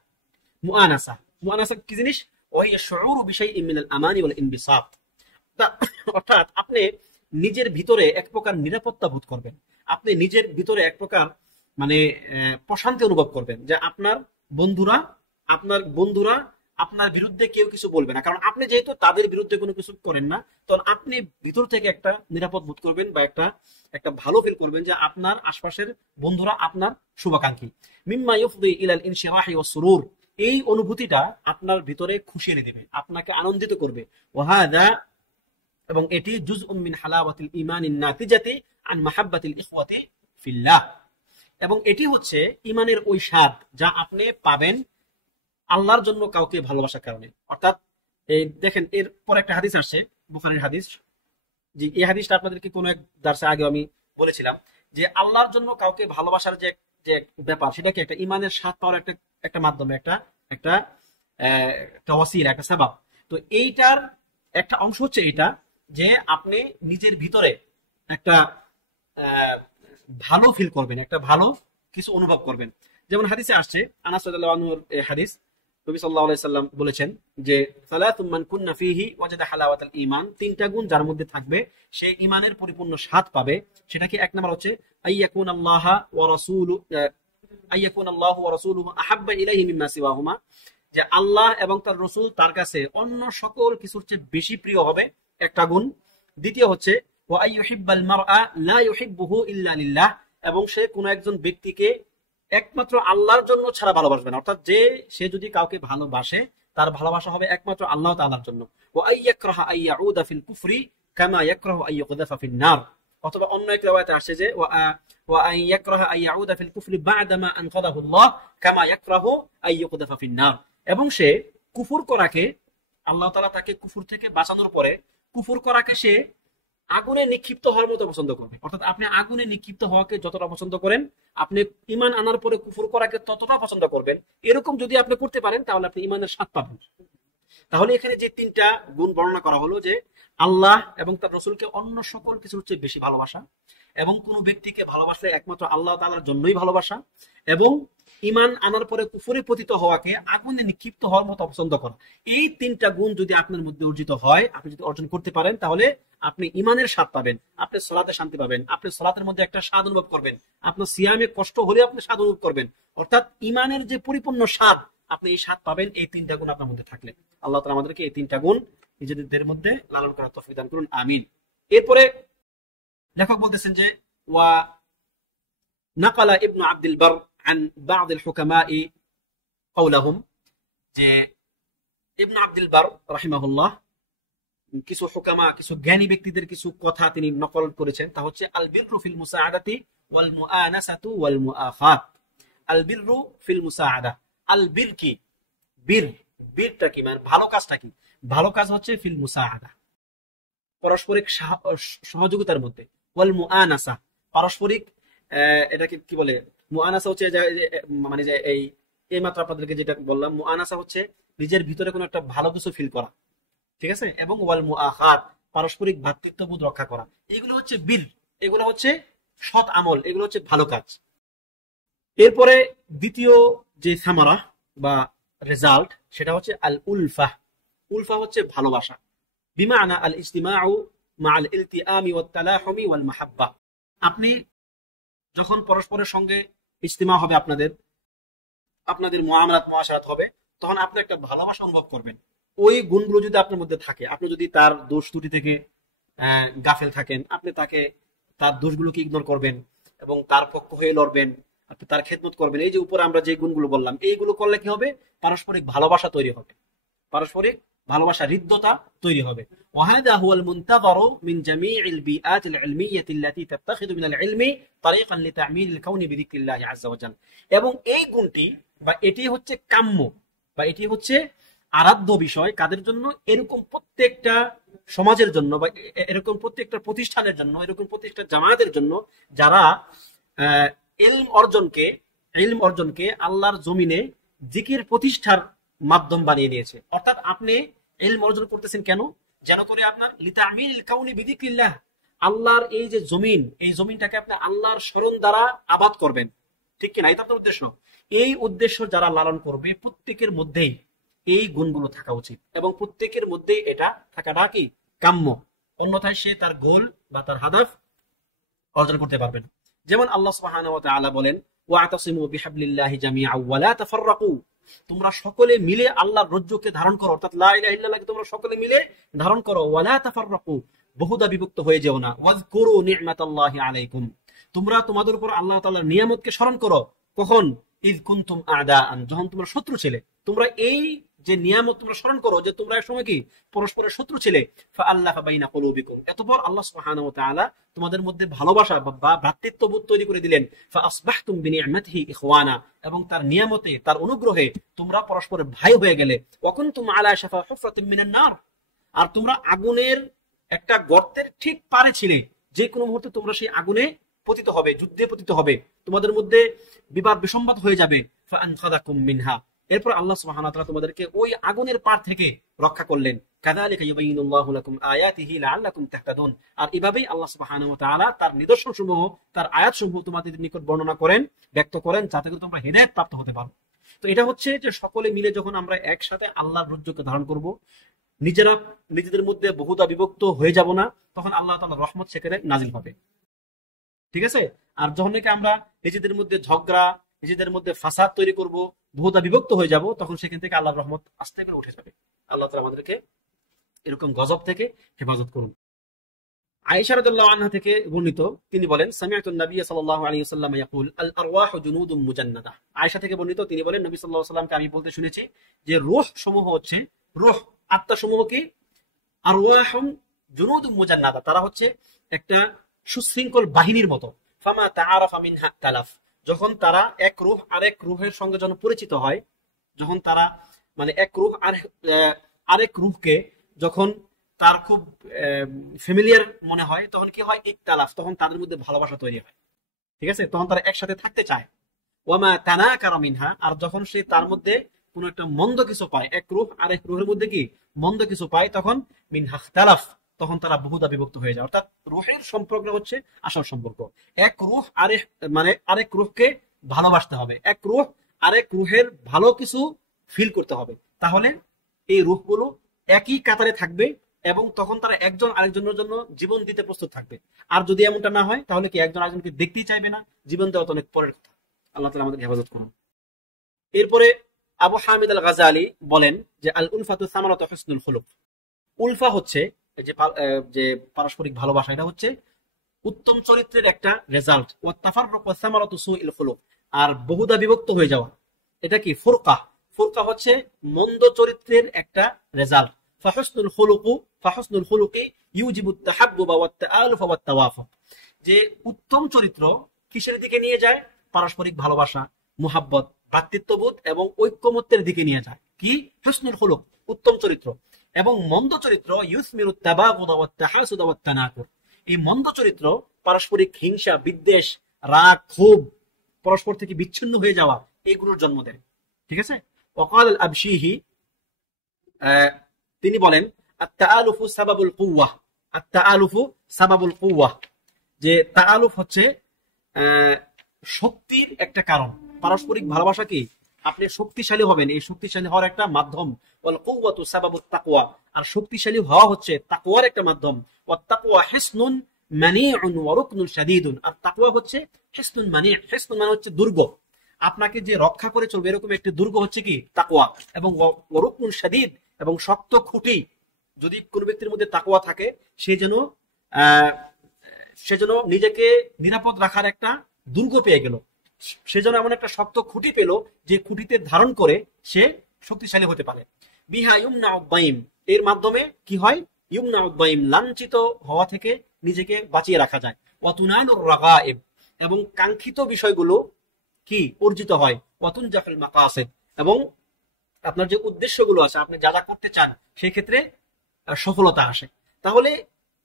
মুআনাসা মুআনাসা কি জিনিস? ওয়াহিয়া শুউরু বিশাইইন মিনাল আমানি ওয়াল ইনবিসাত, অর্থাৎ আপনি নিজের ভিতরে এক প্রকার নিরাপত্তা বোধ করবেন, আপনি নিজের ভিতরে এক প্রকার মানে প্রশান্তি অনুভব করবেন যে আপনার বন্ধুরা আপনার বিরুদ্ধে কেউ কিছু বলবে না, কারণ আপনি যেহেতু তাদের বিরুদ্ধে কোনো কিছু করেন না, তখন আপনি ভিতর থেকে একটা নিরাপদ বোধ করবেন বা একটা একটা ভালো ফিল করবেন যে আপনার আশপাশের বন্ধুরা আপনার শুভাকাঙ্ক্ষী। মিম্মা ইউফদি ইলাল ইনশিরাহি ওয়াস সুরুর, এই অনুভূতিটা আপনার ভিতরে খুশি এনে দেবে, আপনাকে আনন্দিত করবে। ওয়াহাদা, এবং এটি জুজউম মিন হালাওয়াতিল ঈমানিন নাতিজাতি আন মাহাব্বাতিল ইখওয়াতি ফিল্লাহ, এবং এটি হচ্ছে ঈমানের ওই স্বাদ যা আপনি পাবেন আল্লাহর জন্য কাউকে ভালোবাসার কারণে। অর্থাৎ এই দেখেন এর পর একটা হাদিস আসছে, বুখারীর হাদিস, যে এই হাদিসটা আপনাদেরকে কোনো এক দার্সে আগে আমি বলেছিলাম যে আল্লাহর জন্য কাউকে ভালোবাসার যে যে ব্যাপার, সেটা কি একটা ঈমানের স্বাদ পাওয়ার একটা একটা মাধ্যমে, একটা একটা একটা ওয়াসিলা, একটা সাবাব। তো এইটার একটা অংশ হচ্ছে এটা যে আপনি নিজের ভিতরে একটা ভালো ফিল করবেন, একটা ভালো কিছু অনুভব করবেন। যেমন হাদিসে আসছে, আনাস রাদিয়াল্লাহু আনহুর হাদিস, নবী সাল্লাল্লাহু আলাইহি সাল্লাম বলেছেন যে সালাতুম মান কুন্না ফীহি ওয়াজাদা হালাওয়াতাল ঈমান, তিনটা গুণ যার মধ্যে থাকবে সে ঈমানের পরিপূর্ণ স্বাদ পাবে। সেটা কি? এক নাম্বার হচ্ছে আইয়াকুনাল্লাহা ওয়া রাসূলুহু আইয়াকুনাল্লাহু ওয়া রাসূলুহু আহাব্বা ইলাইহি মিম্মা সিওয়াহুমা, যে আল্লাহ এবং তার রাসূল তার কাছে অন্য সকল কিছুর চেয়ে বেশি প্রিয় হবে, একটা গুণ। দ্বিতীয় হচ্ছে ওয়া আইয়ুহিব্বাল মারআ লা ইউহিব্বুহু ইল্লা লিল্লাহ, এবং সে কোনো একজন ব্যক্তিকে একমাত্র আল্লাহর জন্য ছাড়া ভালোবাসবে না, অর্থাৎ সে যদি কাউকে ভালোবাসে তার ভালোবাসা হবে একমাত্র আল্লাহ তাআলার জন্য। ওয়া আইয়াকরাহা আইয়াউদা ফিল কুফরি কামা ইয়াকরাহু আইয়ুকযাফা ফিন নার, অথবা অন্য এক riwayate আসছে যে ওয়া আইয়াকরাহা আইয়াউদা ফিল কুফরি বা'দামা আনকাযাহু আল্লাহ কামা ইয়াকরাহু আইয়ুকযাফা ফিন নার, এবং সে কুফর করাকে, আল্লাহ তাআলা তাকে কুফর থেকে বাঁচানোর পরে কুফর করাকে সে আগুনে নিক্ষিপ্ত হওয়ার মতো পছন্দ করবে। অর্থাৎ আপনি আগুনে নিক্ষিপ্ত হওয়াকে যতটা পছন্দ করেন, আপনি ঈমান আনার পরে কুফর করাকে ততটা পছন্দ করবেন। এরকম যদি আপনি করতে পারেন তাহলে আপনি ঈমানের স্বাদ পাবেন। তাহলে এখানে যে তিনটা গুণ বর্ণনা করা হলো, যে আল্লাহ এবং তার রাসূলকে অন্য সকল কিছুর চেয়ে বেশি ভালোবাসা, এবং কোনো ব্যক্তিকে ভালোবাসলে একমাত্র আল্লাহ তাআলার জন্যই ভালোবাসা, এবং ঈমান আনার পরে কুফরে পতিত হওয়াকে আগুনে নিক্ষিপ্ত হওয়ার মতো পছন্দ করা, এই তিনটা গুণ যদি আপনার মধ্যে অর্জিত হয়, আপনি যদি অর্জন করতে পারেন, তাহলে আপনি ঈমানের স্বাদ পাবেন, আপনি সালাতে শান্তি পাবেন, আপনি সালাতের মধ্যে একটা স্বাদ অনুভব করবেন, আপনার সিয়ামে কষ্ট হলে আপনি স্বাদ অনুভব করবেন। অর্থাৎ ঈমানের যে পরিপূর্ণ স্বাদ, আপনি এই স্বাদ পাবেন এই তিনটা গুণ আপনার মধ্যে থাকলে। আল্লাহ তাআলা আমাদেরকে এই তিনটা গুণ নিজেদের মধ্যে লালন করার তৌফিক দান করুন, আমিন। এরপরে লেখক বলতেছেন যে ওয়া নাকালা ইবনু আব্দুল বার আন বা'দ আল হুকামা'i কওলাহুম, যে ইবনু আব্দুল বার রাহিমাহুল্লাহ কিছু হুকামা, কিছু জ্ঞানী ব্যক্তিদের কিছু কথা তিনি নকল করেছেন। তা হচ্ছে আল বিররু ফিল মুসাআদাতি ওয়াল মুআনাসাতু ওয়াল মুআখাত। আল বিররু ফিল মুসাআদা, আল বীর কি? বীরটা কি? মানে ভালো কাজটা কি? ভালো কাজ হচ্ছে ফিল মুসাআদা, পারস্পরিক সহযোগিতার মধ্যে। ওয়াল মুআনাসা, পারস্পরিক এটাকে কি বলে? মুআনাসা হচ্ছে মানে যে এই মাত্র আপনাদেরকে যেটা বললাম, মুআনাসা হচ্ছে নিজের ভিতরে কোনো একটা ভালো কিছু ফিল করা, ঠিক আছে? এবং ওয়াল মুআখাত, পারস্পরিক ভ্রাতৃত্ববোধ রক্ষা করা। এগুলো হচ্ছে বীর, এগুলো হচ্ছে সৎ আমল, এগুলো হচ্ছে ভালো কাজ। এরপরে দ্বিতীয় যে সামারা বা রেজাল্ট, সেটা হচ্ছে আল উলফা। উলফা হচ্ছে ভালোবাসা, বিমানা আল ইজতিমাউ মা'আল ইলতিআমি ওয়াত তালাহুমি ওয়াল মাহাব্বা। আপনি যখন পরস্পরের সঙ্গে ইজতিমা হবে, আপনাদের মুআশারাত হবে, তখন আপনি একটা ভালোবাসা অনুভব করবেন। ওই গুণগুলো যদি আপনার মধ্যে থাকে, আপনি যদি তার দোষ ত্রুটি থেকে গাফেল থাকেন, আপনি তার দোষগুলোকে ইগনোর করবেন এবং তার পক্ষ হয়ে লড়বেন, আপনি তার খেদমত করবেন। এই যে উপরে আমরা যে গুণগুলো বললাম, এইগুলো করলে কি হবে? পারস্পরিক ভালোবাসা তৈরি হবে, পারস্পরিক ভালোবাসা, হৃদ্যতা তৈরি হবে। وهذا هو المنتظر من جميع البيئات العلمية التي تتخذ من العلم طريقا لتعميل الكون بذكر الله عز وجل। এবং এই গুণটি বা এটি হচ্ছে কাম্য বা এটি হচ্ছে আরাধ্য বিষয় কাদের জন্য? এরকম প্রত্যেকটা সমাজের জন্য, বা এরকম প্রত্যেকটা প্রতিষ্ঠানের জন্য, এরকম প্রত্যেকটা জামায়াতের জন্য, যারা ইলম অর্জনকে আল্লাহর জমিনে জিকির প্রতিষ্ঠার মাধ্যম বানিয়ে নিয়েছে। অর্থাৎ আপনি ইলম অর্জন করতেছেন কেন? যেন করে আপনার লিতামিল কাউনি বিযিকরিল্লাহ, আল্লাহর এই যে জমিন, এই জমিনটাকে আপনি আল্লাহর স্মরণ দ্বারা আবাদ করবেন, ঠিক কিনা? এটা আপনার উদ্দেশ্য। এই উদ্দেশ্য যারা লালন করবে, প্রত্যেকের মধ্যেই এই গুণগুলো থাকা উচিত, এবং প্রত্যেকের মধ্যেই এটা থাকাটা কি? কাম্য। অন্যথায় সে তার গোল বা তার হাদাফ অর্জন করতে পারবে না। যেমন আল্লাহ সুবহানাহু ওয়া তাআলা বলেন, ওয়াতাসিমু বিহাবলিল্লাহি জামিআন ওয়া লা তাফাররাকু, তোমরা সকলে মিলে আল্লাহর রজ্জুকে ধারণ করো, অর্থাৎ লা ইলাহা ইল্লাল্লাহকে তোমরা সকলে মিলে ধারণ করো। ওয়া লা তাফাররাকু, বহুদা বিভক্ত হয়ে যেও না। ওয়াজকুরু নি'মাতাল্লাহি আলাইকুম, তোমরা তোমাদের উপর আল্লাহ তাআলার নিয়ামতকে স্মরণ করো। কখন? ইয কুনতুম আ'দাআন, যখন তোমরা শত্রু ছিলে। তোমরা এই যে নিয়ামত তোমরা স্মরণ করো যে তোমরা এক সময় কি পরস্পরের শত্রু ছিলে। ফাআল্লাফা বাইনা কুলুবিকুম, এতপর আল্লাহ সুবহানাহু ওয়া তাআলা তোমাদের মধ্যে ভালোবাসা বা ভ্রাতৃত্ববোধ তৈরি করে দিলেন। ফাআসবাহতুম বিনি'মাতিহি ইখওয়ানা, এবং তার নিয়ামতে, তার অনুগ্রহে তোমরা পরস্পরের ভাই হয়ে গেলে। ওয়া কুনতুম আলা শাফা হুফরাতিন মিনান নার, আর তোমরা আগুনের একটা গর্তের ঠিক পারে ছিলে, যে কোনো মুহূর্তে তোমরা সেই আগুনে পতিত হবে, যুদ্ধে পতিত হবে, তোমাদের মধ্যে বিবাদ বিসম্বাদ হয়ে যাবে। ফাআনকাযাকুম মিনহা, এরপর আল্লাহ সুবহানাহু ওয়া তাআলা তোমাদেরকে ওই আগুনের পার থেকে রক্ষা করলেন। কাযালিকা ইউবাইয়িনুল্লাহু লাকুম আয়াতিহি লাআল্লাকুম তাহতাদুন, আর এভাবেই আল্লাহ সুবহানাহু ওয়া তাআলা তার নিদর্শনসমূহ, তার আয়াতসমূহ তোমাদের নিকট বর্ণনা করেন, ব্যক্ত করেন, যাতে করে তোমরা হিদায়াত প্রাপ্ত হতে পারো। তো এটা হচ্ছে যে সকলে মিলে যখন আমরা একসাথে আল্লাহর রজ্জুকে ধারণ করব, নিজেরা নিজেদের মধ্যে বহুদা বিভক্ত হয়ে যাব না, তখন আল্লাহ তাআলার রহমত সেখানে নাজিল হবে। ঠিক আছে? আর যখন নাকি আমরা নিজেদের মধ্যে ঝগড়া, নিজেদের মধ্যে ফাসাদ তৈরি করব, বহুদা বিভক্ত হয়ে যাব, তখন সেখান থেকে আল্লাহর রহমত আস্তে করে উঠে যাবে। আল্লাহ তাআলা আমাদেরকে এরকম গজব থেকে হেফাজত করুন। আয়েশা রাদিয়াল্লাহু আনহা থেকে বর্ণিত, তিনি বলেন, সামিআতু নবী সাল্লাল্লাহু আলাইহি ওয়াসাল্লাম ইয়াকুল আল আরওয়াহু জুনুদুম মুজান্নাদা। আয়েশা থেকে বর্ণিত, তিনি বলেন, নবী সাল্লাল্লাহু আলাইহি ওয়াসাল্লামকে আমি বলতে শুনেছি যে রূহ সমূহ হচ্ছে, রূহ আত্মা সমূহ কি, আরওয়াহুম জুনুদুম মুজান্নাদা, তারা হচ্ছে একটা সুশৃঙ্খল বাহিনীর মতো। ফামা তাআরাফা মিনহা তালাফ, যখন তারা এক রূহ আরেক রূহের সঙ্গে যখন পরিচিত হয়, যখন তারা মানে এক রূহ আরেক রূহকে যখন তার খুব ফ্যামিলিয়ার মনে হয়, তখন কি হয়, ইকতালাফ, তখন তাদের মধ্যে ভালোবাসা তৈরি হয়। ঠিক আছে? তখন তারা একসাথে থাকতে চায়। ওয়ামা তানাকারা মিনহা, আর যখন সে তার মধ্যে কোন একটা মন্দ কিছু পায়, এক রূহ আরেক রূহের মধ্যে কি মন্দ কিছু পায়, তখন মিনহা ইখতালাফ, তখন তারা বহুদা বিভক্ত হয়ে যায়। অর্থাৎ রূহের সম্পর্ক হচ্ছে আসল সম্পর্ক। এক রূহ আরেক মানে আরেক রূহকে ভালোবাসতে হবে, এক রূহ আরেক রূহের ভালো কিছু ফিল করতে হবে, তাহলে এই রূহগুলো একই কাতারে থাকবে এবং তখন তারা একজন আরেকজনের জন্য জীবন দিতে প্রস্তুত থাকবে। আর যদি এমনটা না হয়, তাহলে কি একজন আরেকজনকে দেখতেই চাইবে না, জীবন দেওয়া তো অনেক পরের কথা। আল্লাহ তাআলা আমাদের হেফাজত করুন। এরপরে আবু হামিদ আল গাজালি বলেন যে আল উলফাতু সামারাতু হুসনুল খুলুক। উলফা হচ্ছে যে পারস্পরিক ভালোবাসা, এটা হচ্ছে উত্তম চরিত্রের একটা রেজাল্ট। ওয়াত তাফাররুকু সামারাতু সুইল খুলুক, আর বহুদা বিভক্ত হয়ে যাওয়া, এটা কি ফুরকা। ফুরকা হচ্ছে মন্দ চরিত্রের একটা রেজাল্ট। ফাহুসনুল খুলুকি ইউজিবুত তাহাব্বুবা ওয়াত তাআলুফা ওয়াত তাওয়াফুক, যে উত্তম চরিত্র কিসের দিকে নিয়ে যায়, পারস্পরিক ভালোবাসা, মুহাব্বত, ভ্রাতৃত্ববোধ এবং ঐক্যমত্যের দিকে নিয়ে যায়। কি? হুসনুল খুলুক, উত্তম চরিত্র। এবং মন্দ চরিত্র ইউসমিরুত তাবাগুদা ওয়াত তাহাসুদা ওয়াত তানাকুর, এই মন্দ চরিত্র পারস্পরিক হিংসা, বিদ্বেষ, রাগ, ক্ষোভ, পরস্পর থেকে বিচ্ছিন্ন হয়ে যাওয়া, এগুলোর জন্ম দেয়। ঠিক আছে? ওয়াকাল আল আবশিহি, তিনি বলেন, আত-তাআলুফু সাবাবুল কুওয়াহ, আত-তাআলুফু সাবাবুল কুওয়াহ, যে তাআলুফ হচ্ছে শক্তির একটা কারণ। পারস্পরিক ভালোবাসা কি, আপনি শক্তিশালী হবেন, এই শক্তিশালী হওয়ার একটা মাধ্যম। ওয়াল কুওয়াতু সাবাবুত তাকওয়া, আর শক্তিশালী হওয়া হচ্ছে তাকওয়ার একটা মাধ্যম। ওয়াত তাকওয়া হিসনুন মানিউন ওয়া রুকনুন শাদীদুন, আর তাকওয়া হচ্ছে হিসনুন মানি', হিসনুন মানে হচ্ছে দুর্গ, আপনাকে যে রক্ষা করে চলবে, এরকম একটি দুর্গ হচ্ছে কি তাকওয়া। এবং ওয়া রুকনুন শাদীদ, এবং শক্ত খুঁটি। যদি কোনো ব্যক্তির মধ্যে তাকওয়া থাকে, সে যেন নিজেকে নিরাপদ রাখার একটা দুর্গ পেয়ে গেল, সে যেন এমন একটা শক্ত খুঁটি পেল, যে খুঁটিতে ধারণ করে সে শক্তিশালী হতে পারে। বিহা ইউমনাউ বাইম, এর মাধ্যমে কি হয়, ইউমনাউ বাইম, লাঞ্ছিত হওয়া থেকে নিজেকে বাঁচিয়ে রাখা যায়। ওয়াতুনানুর রাগাইব, এবং কাঙ্ক্ষিত বিষয়গুলো কি অর্জিত হয়। ওয়াতুনজাহুল মাকাসিদ, এবং আপনার যে উদ্দেশ্যগুলো আছে, আপনি যা যা করতে চান, সেই ক্ষেত্রে সফলতা আসে। তাহলে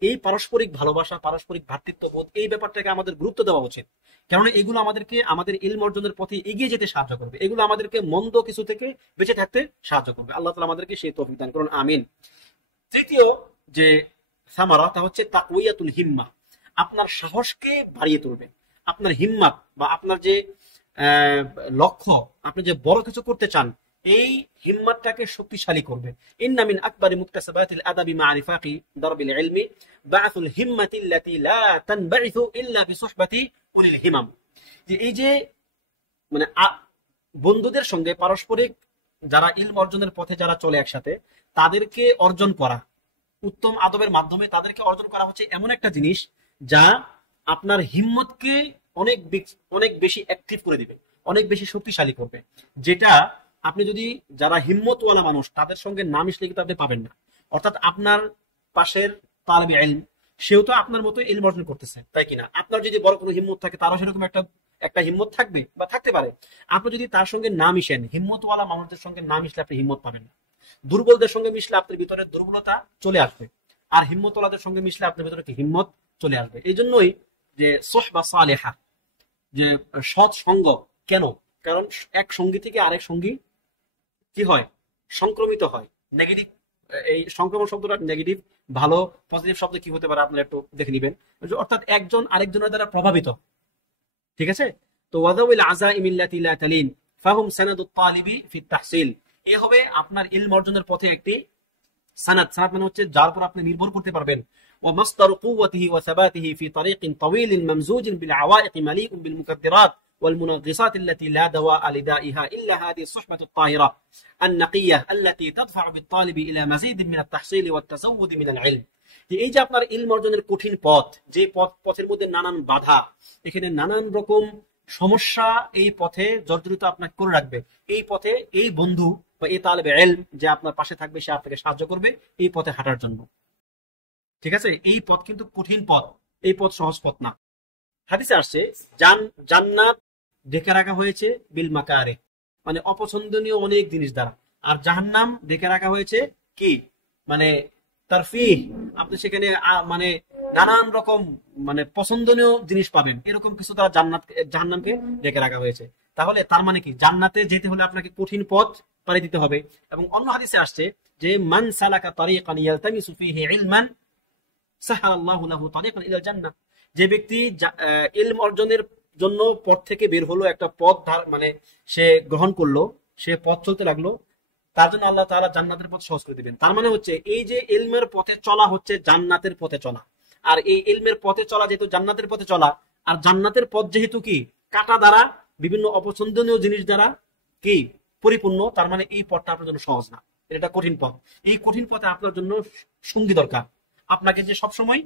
এই পারস্পরিক ভালোবাসা, পারস্পরিক ভ্রাতৃত্ববোধ, এই ব্যাপারটাকে আমাদের গুরুত্ব দেওয়া উচিত, কেননা এগুলো আমাদেরকে আমাদের ইলম অর্জনের পথে এগিয়ে যেতে সাহায্য করবে, এগুলো আমাদেরকে মন্দ কিছু থেকে বেঁচে থাকতে সাহায্য করবে। আল্লাহ তাআলা আমাদেরকে সেই তৌফিক দান করুন, আমিন। তৃতীয় যে সামারা, তা হচ্ছে তাকওয়াতুল হিম্মা, আপনার সাহসকে বাড়িয়ে তুলবে। আপনার হিম্মত বা আপনার যে লক্ষ্য, আপনি যে বড় কিছু করতে চান, এই হিম্মতটাকে শক্তিশালী করবে। ইন্না মিন আকবারি মুকতাসাবাতিল আদাবি মা রিফাকি দারবিল ইলমি বা'থুল হিম্মাতিল্লাতী লা তানবা'থু ইল্লা বিসুহবাতি উলিল হিমাম, যে এই যে মানে বন্ধুদের সঙ্গে পারস্পরিক যারা ইলম অর্জনের পথে যারা চলে একসাথে, তাদেরকে অর্জন করা, উত্তম আদবের মাধ্যমে তাদেরকে অর্জন করা হচ্ছে এমন একটা জিনিস যা আপনার হিম্মতকে অনেক বেশি অ্যাক্টিভ করে দিবে, অনেক বেশি শক্তিশালী করবে, যেটা আপনি যদি যারা হিম্মতওয়ালা মানুষ তাদের সঙ্গে না মিশলে কিন্তু আপনি পাবেন না। অর্থাৎ আপনার পাশের তালিবে ইলম, সেও তো আপনার মতো ইলম অর্জন করতেছে, তাই কিনা? আপনার যদি বড় কোনো হিম্মত থাকে, তারও সেরকম একটা হিম্মত থাকবে বা থাকতে পারে। আপনি যদি তার সঙ্গে না মিশেন, হিম্মতওয়ালা মানুষদের সঙ্গে না মিশলে আপনি হিম্মত পাবেন না। দুর্বলদের সঙ্গে মিশলে আপনার ভিতরে দুর্বলতা চলে আসবে, আর হিম্মতওয়ালাদের সঙ্গে মিশলে আপনার ভিতরে কি হিম্মত চলে আসবে। এই জন্যই যে সোহবা সালেহা, যে সৎ সঙ্গ, কেন? কারণ এক সঙ্গী থেকে আরেক সঙ্গী কি হয়, সংক্রমিত হয়। নেগেটিভ, এই সংক্রমণ শব্দটা নেগেটিভ, ভালো পজিটিভ শব্দ কি হতে পারে আপনারা একটু দেখে নিবেন। অর্থাৎ একজন আরেকজনের দ্বারা প্রভাবিত। ঠিক আছে? তো ওয়াদাউল আযাইমিল্লাতি লা তালিন ফাহুম সানাদুত তালিবি ফি তাহসিল। এ হবে আপনার ইলম অর্জনের পথে একটি সানাদ। সানাদ মানে হচ্ছে যার উপর আপনি নির্ভর করতে পারবেন। ওয়া মাসদারু কুওয়াতিহি ওয়া সাবাতিহি ফি তারিকিন তাওয়িলিন মামজুজিন বিল আওয়াইক মালিউন বিল মুকাদ্দিরাত والمنغصات التي لا دواء لدائها إلا هذه الصحبة الطاهرة النقية التي تدفع بالطالب إلى مزيد من التحصيل والتزود من العلم। এই যে আপনার ইলম অর্জনের কঠিন পথ, যে পথের মধ্যে নানান বাধা, এখানে নানান রকম সমস্যা এই পথে জর্জরিত আপনাকে করে রাখবে। এই পথে এই বন্ধু বা এই তালেবে ইলম যে আপনার পাশে থাকবে, সে আপনাকে সাহায্য করবে এই পথে হাঁটার জন্য। ঠিক আছে, এই পথ কিন্তু কঠিন পথ, এই পথ সহজ পথ না। হাদিসে আসছে জান্নাত ঢেকে রাখা হয়েছে বিল মাকারে, মানে অপছন্দনীয় অনেক জিনিস দ্বারা, আর জাহান্নাম ঢেকে রাখা হয়েছে কি, মানে তারফিহ, আপনি সেখানে মানে নানান রকম মানে পছন্দনীয় জিনিস পাবেন, এরকম কিছু দ্বারা জাহান্নামকে ঢেকে রাখা হয়েছে। তাহলে তার মানে কি, জান্নাতে যেতে হলে আপনাকে কঠিন পথ পাড়ি দিতে হবে। এবং অন্য হাদিসে আসছে যে মান সালাকা তারিকান ইয়ালতামিসু ফীহি ইলমান সাহালাল্লাহু লাহু তারিকান ইলাল জান্নাহ। যে ব্যক্তি ইলম অর্জনের জন্য পথ থেকে বের হলো, একটা পথ মানে সে গ্রহণ করলো, সে পথ চলতে লাগলো, তার জন্য আল্লাহ তাআলা জান্নাতের পথ সহজ করে দিবেন। তার মানে হচ্ছে এই যে ইলমের পথে চলা হচ্ছে জান্নাতের পথে চলা, আর এই ইলমের পথে চলা যেহেতু জান্নাতের পথে চলা, আর জান্নাতের পথ যেহেতু কি কাটা দ্বারা, বিভিন্ন অপছন্দনীয় জিনিস দ্বারা কি পরিপূর্ণ, তার মানে এই পথটা আপনার জন্য সহজ না, এটা কঠিন পথ। এই কঠিন পথে আপনার জন্য সঙ্গী দরকার, আপনাকে যে সবসময়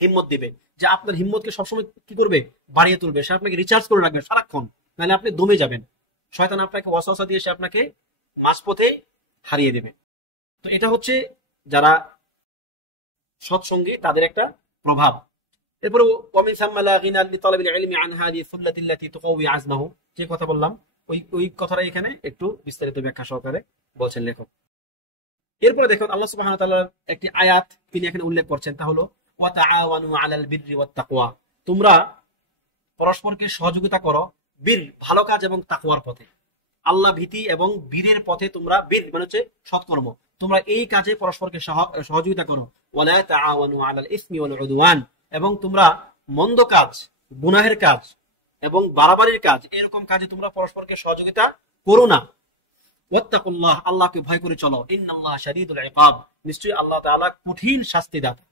হিম্মত দিবে, যে আপনার হিম্মতকে সবসময় কি করবে, বাড়িয়ে তুলবে, সে আপনাকে রিচার্জ করে রাখবে সারাক্ষণ, নাহলে আপনি দমে যাবেন, শয়তান আপনাকে ওয়াসওয়াসা দিয়ে সে আপনাকে মাঝপথে হারিয়ে দেবে। তো এটা হচ্ছে যারা সৎসঙ্গী তাদের একটা প্রভাব। এরপরে ওয়ামিন সাম্মা লা গিনা লিতালাবিল ইলমি আন হাদিহি সুল্লাতি আল্লাতী তুকাউই আজমাহু, যে কথা বললাম ওই কথাটা এখানে একটু বিস্তারিত ব্যাখ্যা সহকারে বলছেন লেখক। এরপরে দেখুন আল্লাহ সুবহানাহু ওয়া তাআলার একটি আয়াত তিনি এখানে উল্লেখ করছেন, তা হলো ওয়া তাআওয়ানু আলাল বিররি ওয়াত তাকওয়া, তোমরা পরস্পরকে সহযোগিতা করো বীর ভালো কাজ এবং তাকওয়ার পথে, আল্লাহ ভীতি এবং বীরের পথে তোমরা, বীর মানে হচ্ছে সৎকর্ম, তোমরা এই কাজে পরস্পরকে সহযোগিতা করো। ওয়ালা তাআওয়ানু আলাল ইসমি ওয়াল উদওয়ান, এবং তোমরা মন্দ কাজ, গুনাহের কাজ এবং বাড়াবাড়ির কাজ, এরকম কাজে তোমরা পরস্পরকে সহযোগিতা করো না। ওয়াত্তাকুল্লাহ, আল্লাহকে ভয় করে চলো। ইন্নাল্লাহা শাদীদুল ইকাব, নিশ্চয়ই আল্লাহ তাআলা কঠিন শাস্তিদাতা।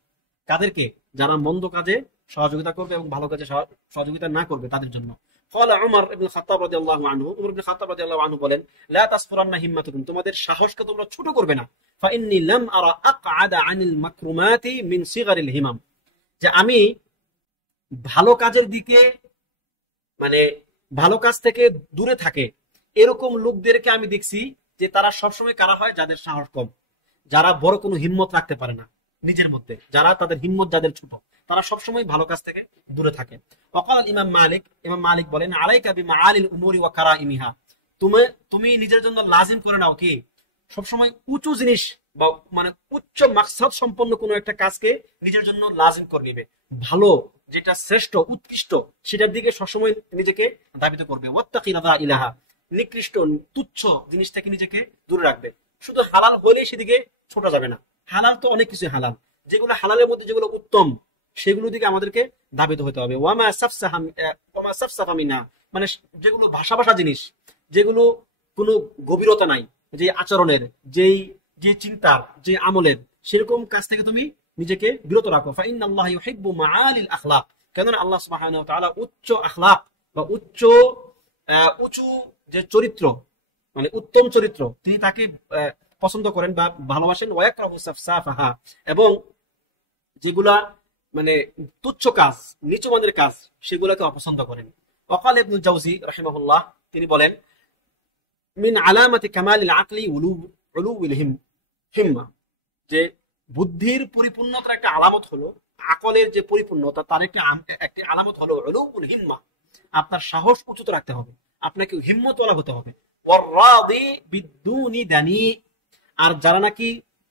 কাদেরকে? যারা মন্দ কাজে সহযোগিতা করবে এবং ভালো কাজে সহযোগিতা না করবে তাদের জন্য। قال عمر بن الخطاب رضي الله عنه, উমর ইবনে খাত্তাব রাদিয়াল্লাহু আনহু বলেন, লা তাসফুরান্না হিম্মাতুকুম, তোমাদের সাহসকে তোমরা ছোট করবে না। ফাইন্নী লাম আরা আকআদা আনিল মাকরুমাতি মিন সিগারিল হিমাম, যে আমি ভালো কাজের দিকে, মানে ভালো কাজ থেকে দূরে থাকে এরকম লোকদেরকে আমি দেখছি যে তারা সবসময় কারা হয়, যাদের সাহস কম, যারা বড় কোনো হিম্মত রাখতে পারে না নিজের মধ্যে, যারা তাদের হিম্মত যাদের ছোট, তারা সবসময় ভালো কাজ থেকে দূরে থাকে। ওয়াকাল ইমাম মালিক বলেন, আলাইকা বিমাআলিল উমুরি ওয়া কারাইমিহা, তুমি নিজের জন্য লাজিম করে নাও কি, সবসময় উঁচু জিনিস বা মানে উচ্চ মাকসাদ সম্পন্ন কোনো একটা কাজকে নিজের জন্য লাজিম করে নিবে, ভালো যেটা শ্রেষ্ঠ উৎকৃষ্ট সেটার দিকে সবসময় নিজেকে ধাবিত করবে। ওয়াত্তাকি রাদা ইলাহা, নিকৃষ্ট তুচ্ছ জিনিস থেকে নিজেকে দূরে রাখবে। শুধু হালাল হলেই সেদিকে ছোটা যাবে না, হালাল তো অনেক কিছু হালাল, যেগুলো হালালের মধ্যে যেগুলো উত্তম সেগুলোর দিকে আমাদেরকে ধাবিত হতে হবে। ওয়ামা সাফসাহা মিনহা, মানে যেগুলো ভাষা জিনিস, যেগুলো কোনো গভীরতা নাই, যে আচরণের, যে চিন্তার, যে আমলের, সেরকম কাজ থেকে তুমি নিজেকে বিরত রাখো। ফাইন্নাল্লাহা ইউহিব্বু মাআলিল আখলাক, কেননা আল্লাহ সুবহানাহু ওয়া তাআলা উচ্চ আখলাক বা উঁচু যে চরিত্র, মানে উত্তম চরিত্র, তিনি তাকে পছন্দ করেন বা ভালোবাসেন। ওয়ায়াকরাহু সাফসাফাহা, এবং যেগুলা মানে তুচ্ছ কাজ, নিচু মানের কাজ, সেগুলোকে অপছন্দ করেন। ওয়াকাল ইবনুল জাওজি রাহিমাহুল্লাহ, তিনি বলেন, মিন আলামাতি কামালিল আকলি উলুউল হিম্মা, যে বুদ্ধির পরিপূর্ণতার একটা আলামত হলো, আকলের যে পরিপূর্ণতা তার একটি আলামত হলো উলুউল হিম্মা, আপনার সাহস উঁচুতে রাখতে হবে, আপনাকে হিম্মতওয়ালা হতে হবে। ওয়াররাদি বিদুনি দানি, আর যারা নাকি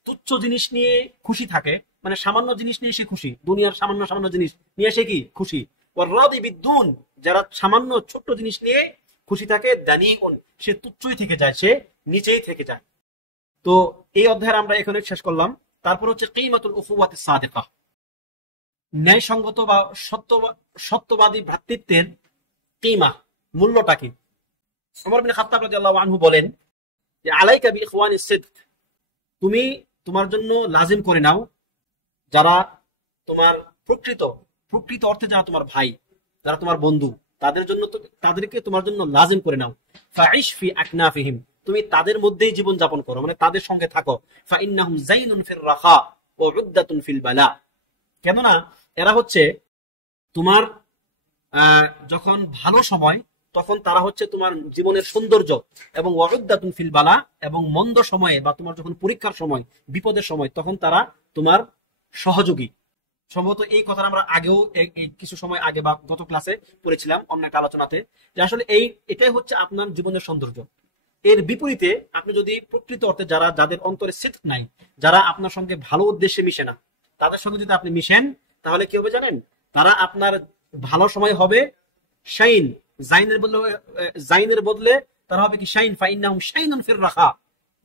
তুচ্ছ জিনিস নিয়ে খুশি থাকে, মানে সামান্য জিনিস নিয়ে সে খুশি, দুনিয়ার সামান্য জিনিস নিয়ে সে কি খুশি। ওয়াররাদি বিদুন, যারা সামান্য ছোট্ট জিনিস নিয়ে খুশি থাকে, দানিউন, সে তুচ্ছই থেকে যায়, সে নিচেই থেকে যায়। তো এই অধ্যায় আমরা এখানে শেষ করলাম। তারপর হচ্ছে কিমাতুল উখুওয়াতিস সাদিকা, ন্যায়সঙ্গত বা সত্যবাদী ভ্রাতৃত্বের কিমা, মূল্যটা কি। ওমর বিন খাত্তাব রাদিয়াল্লাহু আনহু বলেন যে আলাইকা বিইখওয়ানিস সিদক, তুমি তোমার জন্য লাজিম করে নাও যারা তোমার প্রকৃত প্রকৃত অর্থে যারা তোমার ভাই, যারা তোমার বন্ধু, তাদের জন্য তাদেরকে তোমার জন্য লাজিম করে নাও। ফাইশ ফি আকনাফিহিম, তুমি তাদের মধ্যেই জীবন যাপন করো, মানে তাদের সঙ্গে থাকো। ফাইন্নাহুম যাইনুন ফির রাখা ওয়া উদ্দাতুন ফিল বালা, কেননা এরা হচ্ছে তোমার যখন ভালো সময় তখন তারা হচ্ছে তোমার জীবনের সৌন্দর্য, এবং ওয়াউদ্দাতুন ফিল বালা, এবং মন্দ সময়ে বা তোমার যখন পরীক্ষার সময়, বিপদের সময়, তখন তারা তোমার সহযোগী। সম্ভবত এই কথাটা আমরা আগেও কিছু সময় আগে বা গত ক্লাসে পড়েছিলাম অন্য একটা আলোচনাতে, যে আসলে এটাই হচ্ছে আপনার জীবনের সৌন্দর্য। এর বিপরীতে আপনি যদি প্রকৃত অর্থে যাদের অন্তরে সিদক নাই, যারা আপনার সঙ্গে ভালো উদ্দেশ্যে মিশে না, তাদের সঙ্গে যদি আপনি মিশেন, তাহলে কি হবে জানেন? তারা আপনার ভালো সময় হবে শাইন, জাইনের বদলে তারা হবে কি শাইন। ফাইন্নাহুম শাইনুন ফির রাখা,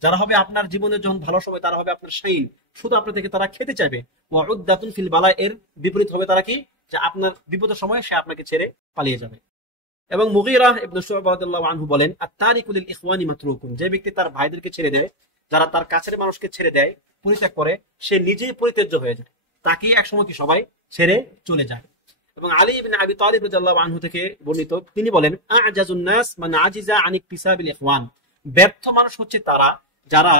যারা হবে আপনার জীবনের যখন ভালো সময় তারা হবে আপনার শাইন, শুধু আপনার থেকে তারা খেতে চাইবে। ওয়া উদ্দাতুন ফিল বালা, এর বিপরীত হবে তারা কি, যে আপনার বিপদের সময় সে আপনাকে ছেড়ে পালিয়ে যাবে। এবং মুগীরা ইবনে শুআবা রাদিয়াল্লাহু আনহু বলেন, আত-তারিকু লিল ইখওয়ানি মাতরুকুন, যে ব্যক্তি তার ভাইদেরকে ছেড়ে দেয়, যারা তার কাছের মানুষকে ছেড়ে দেয়, পরিত্যাগ করে, সে নিজেই পরিত্যাজ্য হয়ে যায়, তাকে একসময় কি সবাই ছেড়ে চলে যায়। এবং আলী ইবনে আবি তালিব রাদিয়াল্লাহু আনহু থেকে বর্ণিত, তিনি বলেন, আ'জাজুন নাস মান আজিজা আন ইকতিসাবিল ইখওয়ান, ব্যর্থ মানুষ হচ্ছে তারা যারা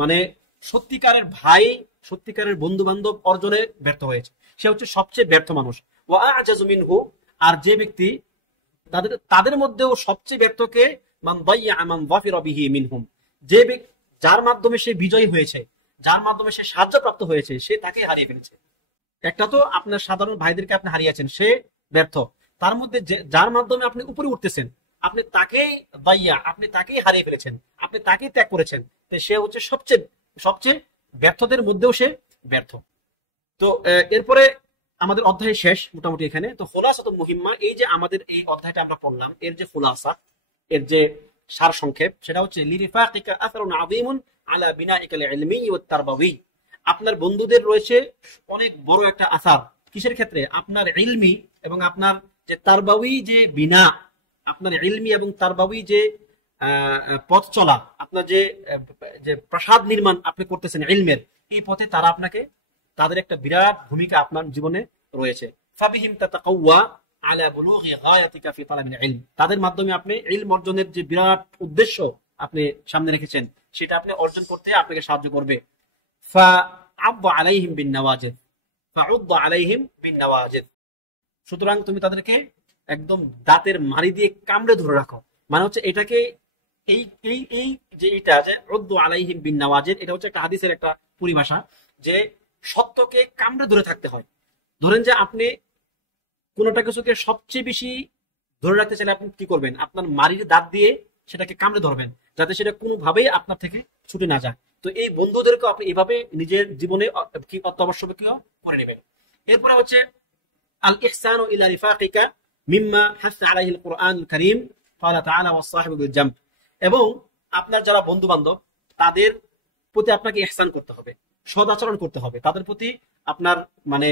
মানে সত্যিকারের ভাই, সত্যিকারের বন্ধু বান্ধব অর্জনে ব্যর্থ হয়েছে, সে হচ্ছে সবচেয়ে ব্যর্থ মানুষ। ওয়া আ'জাজু মিনহু, আর যে ব্যক্তি তাদের মধ্যেও সবচেয়ে ব্যর্থকে মান দাইয়া মান যাফিরা বিহি মিনহুম, যার মাধ্যমে সে বিজয়ী হয়েছে, যার মাধ্যমে সে সাহায্যপ্রাপ্ত হয়েছে, সে তাকে হারিয়ে ফেলেছে। একটা তো আপনার সাধারণ ভাইদেরকে আপনি হারিয়েছেন, সে ব্যর্থ। তার মধ্যে যার মাধ্যমে আপনি উপরে উঠতেছেন, আপনি তাকেই দাইয়া, আপনি তাকেই হারিয়ে ফেলেছেন, আপনি তাকেই ত্যাগ করেছেন, তো সে হচ্ছে সবচেয়ে সবচেয়ে ব্যর্থদের মধ্যেও সে ব্যর্থ। তো এরপরে আমাদের অধ্যায় শেষ মোটামুটি এখানে। তো খুলাসা তো মুহিম্মা, এই যে আমাদের এই অধ্যায়টা আমরা পড়লাম, এর যে খুলাসা, এর যে সার সংক্ষেপ, সেটা হচ্ছে লিরিফাকিকা আথরুন আযীমুন আলা বিনাইকাল ইলমি ওয়াত তারবাবি, আপনার বন্ধুদের রয়েছে অনেক বড় একটা আসার, কিসের ক্ষেত্রে? আপনার ইলমি এবং আপনার যে তারবাবি যে বিনা, আপনার ইলমি এবং তারবাবি যে পথ চলা, আপনার যে প্রাসাদ নির্মাণ আপনি করতেছেন ইলমের, এই পথে তারা আপনাকে, তাদের একটা বিরাট ভূমিকা আপনার জীবনে রয়েছে। ফাবিহিম তাতাকাওয়া আলা বুলুগি গায়াতিকা ফি তালাবিল ইলম, তাদের মাধ্যমে আপনি ইলম অর্জনের যে বিরাট উদ্দেশ্য আপনি সামনে রেখেছেন, সেটা আপনি অর্জন করতে আপনাকে সাহায্য করবে। ফাআদ আলাইহিম বিন নওয়াজিদ, ফাউদ আলাইহিম বিন নওয়াজিদ, সুতরাং তুমি তাদেরকে একদম দাঁতের মারি দিয়ে কামড়ে ধরে রাখো। মানে হচ্ছে এটাকে এই এই এই যে এটা যে উদ্দু আলাইহিম বিন নওয়াজিদ, এটা হচ্ছে একটা হাদিসের একটা পরিভাষা, যে সত্যকে কামড়ে ধরে থাকতে হয়। ধরেন যে আপনি কোনোটা কিছুকে সবচেয়ে বেশি ধরে রাখতে চাইলে আপনি কি করবেন? আপনার মারির দাঁত দিয়ে সেটাকে কামড়ে ধরবেন, যাতে সেটা কোনোভাবেই আপনার থেকে ছুটে না যায়। তো এই বন্ধুদেরকে আপনি এভাবে নিজের জীবনে কি অত্যাবশ্যকীয় করে নেবেন। এরপরে হচ্ছে আল ইহসানু ইলা রিফাকিকা মিম্মা হাসা আলাইহিল কুরআনুল কারীম ক্বালা তাআলা ওয়াস সাহিবু বিল জামব, এবং আপনার যারা বন্ধু বান্ধব তাদের প্রতি আপনাকে ইহসান করতে হবে, সদাচরণ করতে হবে, তাদের প্রতি আপনার মানে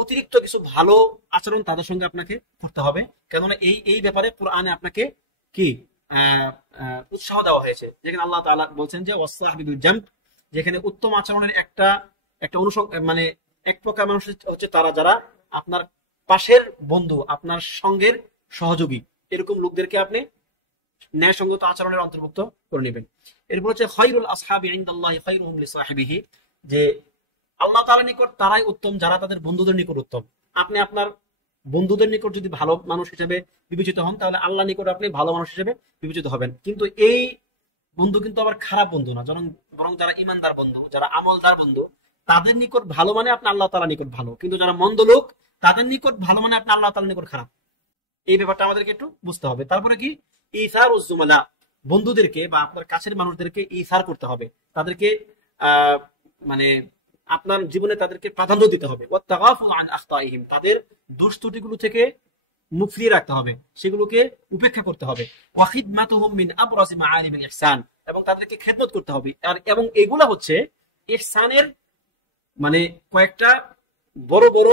অতিরিক্ত কিছু ভালো আচরণ তাদের সঙ্গে আপনাকে করতে হবে। কেননা এই ব্যাপারে কোরআনে আপনাকে কি উৎসাহ দেওয়া হয়েছে, যেখানে আল্লাহ তাআলা বলছেন যে ওয়াসসাহিবু বিল জামব, যেখানে উত্তম আচরণের একটা মানে এক প্রকার মানুষ হচ্ছে তারা যারা আপনার পাশের বন্ধু, আপনার সঙ্গের সহযোগী, এরকম লোকদেরকে আপনি ন্যায়সঙ্গত আচরণের অন্তর্ভুক্ত করে নেবেন। এরপর হচ্ছে খায়রুল আসহাবি ইনদাল্লাহি খায়রুহুম লিসাহিবিহি, যে আল্লাহ তাআলার নিকট তারাই উত্তম যারা তাদের বন্ধুদের নিকট উত্তম। আপনি আপনার বন্ধুদের নিকট যদি ভালো মানুষ হিসেবে বিবেচিত হন, তাহলে আল্লাহর নিকট আপনি ভালো মানুষ হিসেবে বিবেচিত হবেন। কিন্তু এই বন্ধু কিন্তু আবার খারাপ বন্ধু না, বরং যারা ইমানদার বন্ধু, যারা আমলদার বন্ধু, তাদের নিকট ভালো মানে আপনি আল্লাহ তাআলার নিকট ভালো, কিন্তু যারা মন্দ লোক তাদের নিকট ভালো মানে আপনি আল্লাহ তাআলার নিকট খারাপ। এই ব্যাপারটা আমাদেরকে একটু বুঝতে হবে। তারপরে কি ইসারুজ জুমালা, বন্ধুদেরকে বা আপনার কাছের মানুষদেরকে ইসার করতে হবে, তাদেরকে মানে আপনার জীবনে তাদেরকে প্রাধান্য দিতে হবে। ওয়াত্তাগাফু আন আখতাইহিম, তাদের দোষ ত্রুটিগুলো থেকে মুখ ফিরিয়ে রাখতে হবে, সেগুলোকে উপেক্ষা করতে হবে। ওয়া খিদমাতুহুম মিন আবরাজি মাআলিমিল ইহসান, এবং তাদেরকে খেদমত করতে হবে। এবং এগুলা হচ্ছে ইহসানের মানে কয়েকটা বড় বড়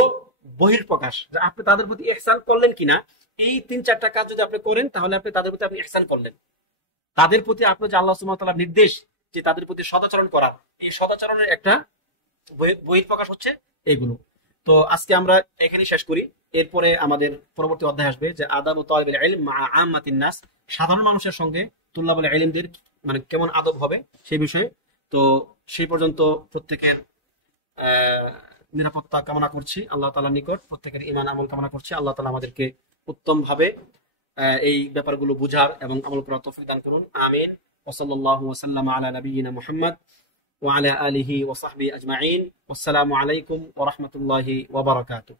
বহির্প্রকাশ, যে আপনি তাদের প্রতি ইহসান করলেন কিনা এই 3-4টা কাজ যদি আপনি করেন তাহলে আপনি তাদের প্রতি আপনি ইহসান করলেন। তাদের প্রতি আপনার যে আল্লাহ সুবহানাহু ওয়া তাআলার নির্দেশ যে তাদের প্রতি সদাচরণ করার, এই সদাচরণের একটা বহিঃপ্রকাশ হচ্ছে এইগুলো। তো আজকে আমরা এখানেই শেষ করি। এরপরে আমাদের পরবর্তী অধ্যায় আসবে যে আদাব ও তালিবুল ইলম মা আম্মাতিন নাস, সাধারণ মানুষের সঙ্গে তুল্লাবুল ইলমদের মানে কেমন আদব হবে সেই বিষয়ে। তো সেই পর্যন্ত প্রত্যেকের আহ নিরাপত্তা কামনা করছি আল্লাহ তাআলার নিকট, প্রত্যেকের ঈমান আমল কামনা করছি। আল্লাহ তাআলা আমাদেরকে উত্তম ভাবে এই ব্যাপারগুলো বুঝার এবং আমল করার তৌফিক দান করুন। আমিন। ওয়া সাল্লাল্লাহু ওয়া সাল্লামা আলা নাবিয়িনা মুহাম্মদ ওয়া আলা আলিহি ওয়া সাহবিহি আজমাইন। ওয়াসসালামু আলাইকুম ওয়া রাহমাতুল্লাহি ওয়া বারাকাতুহু।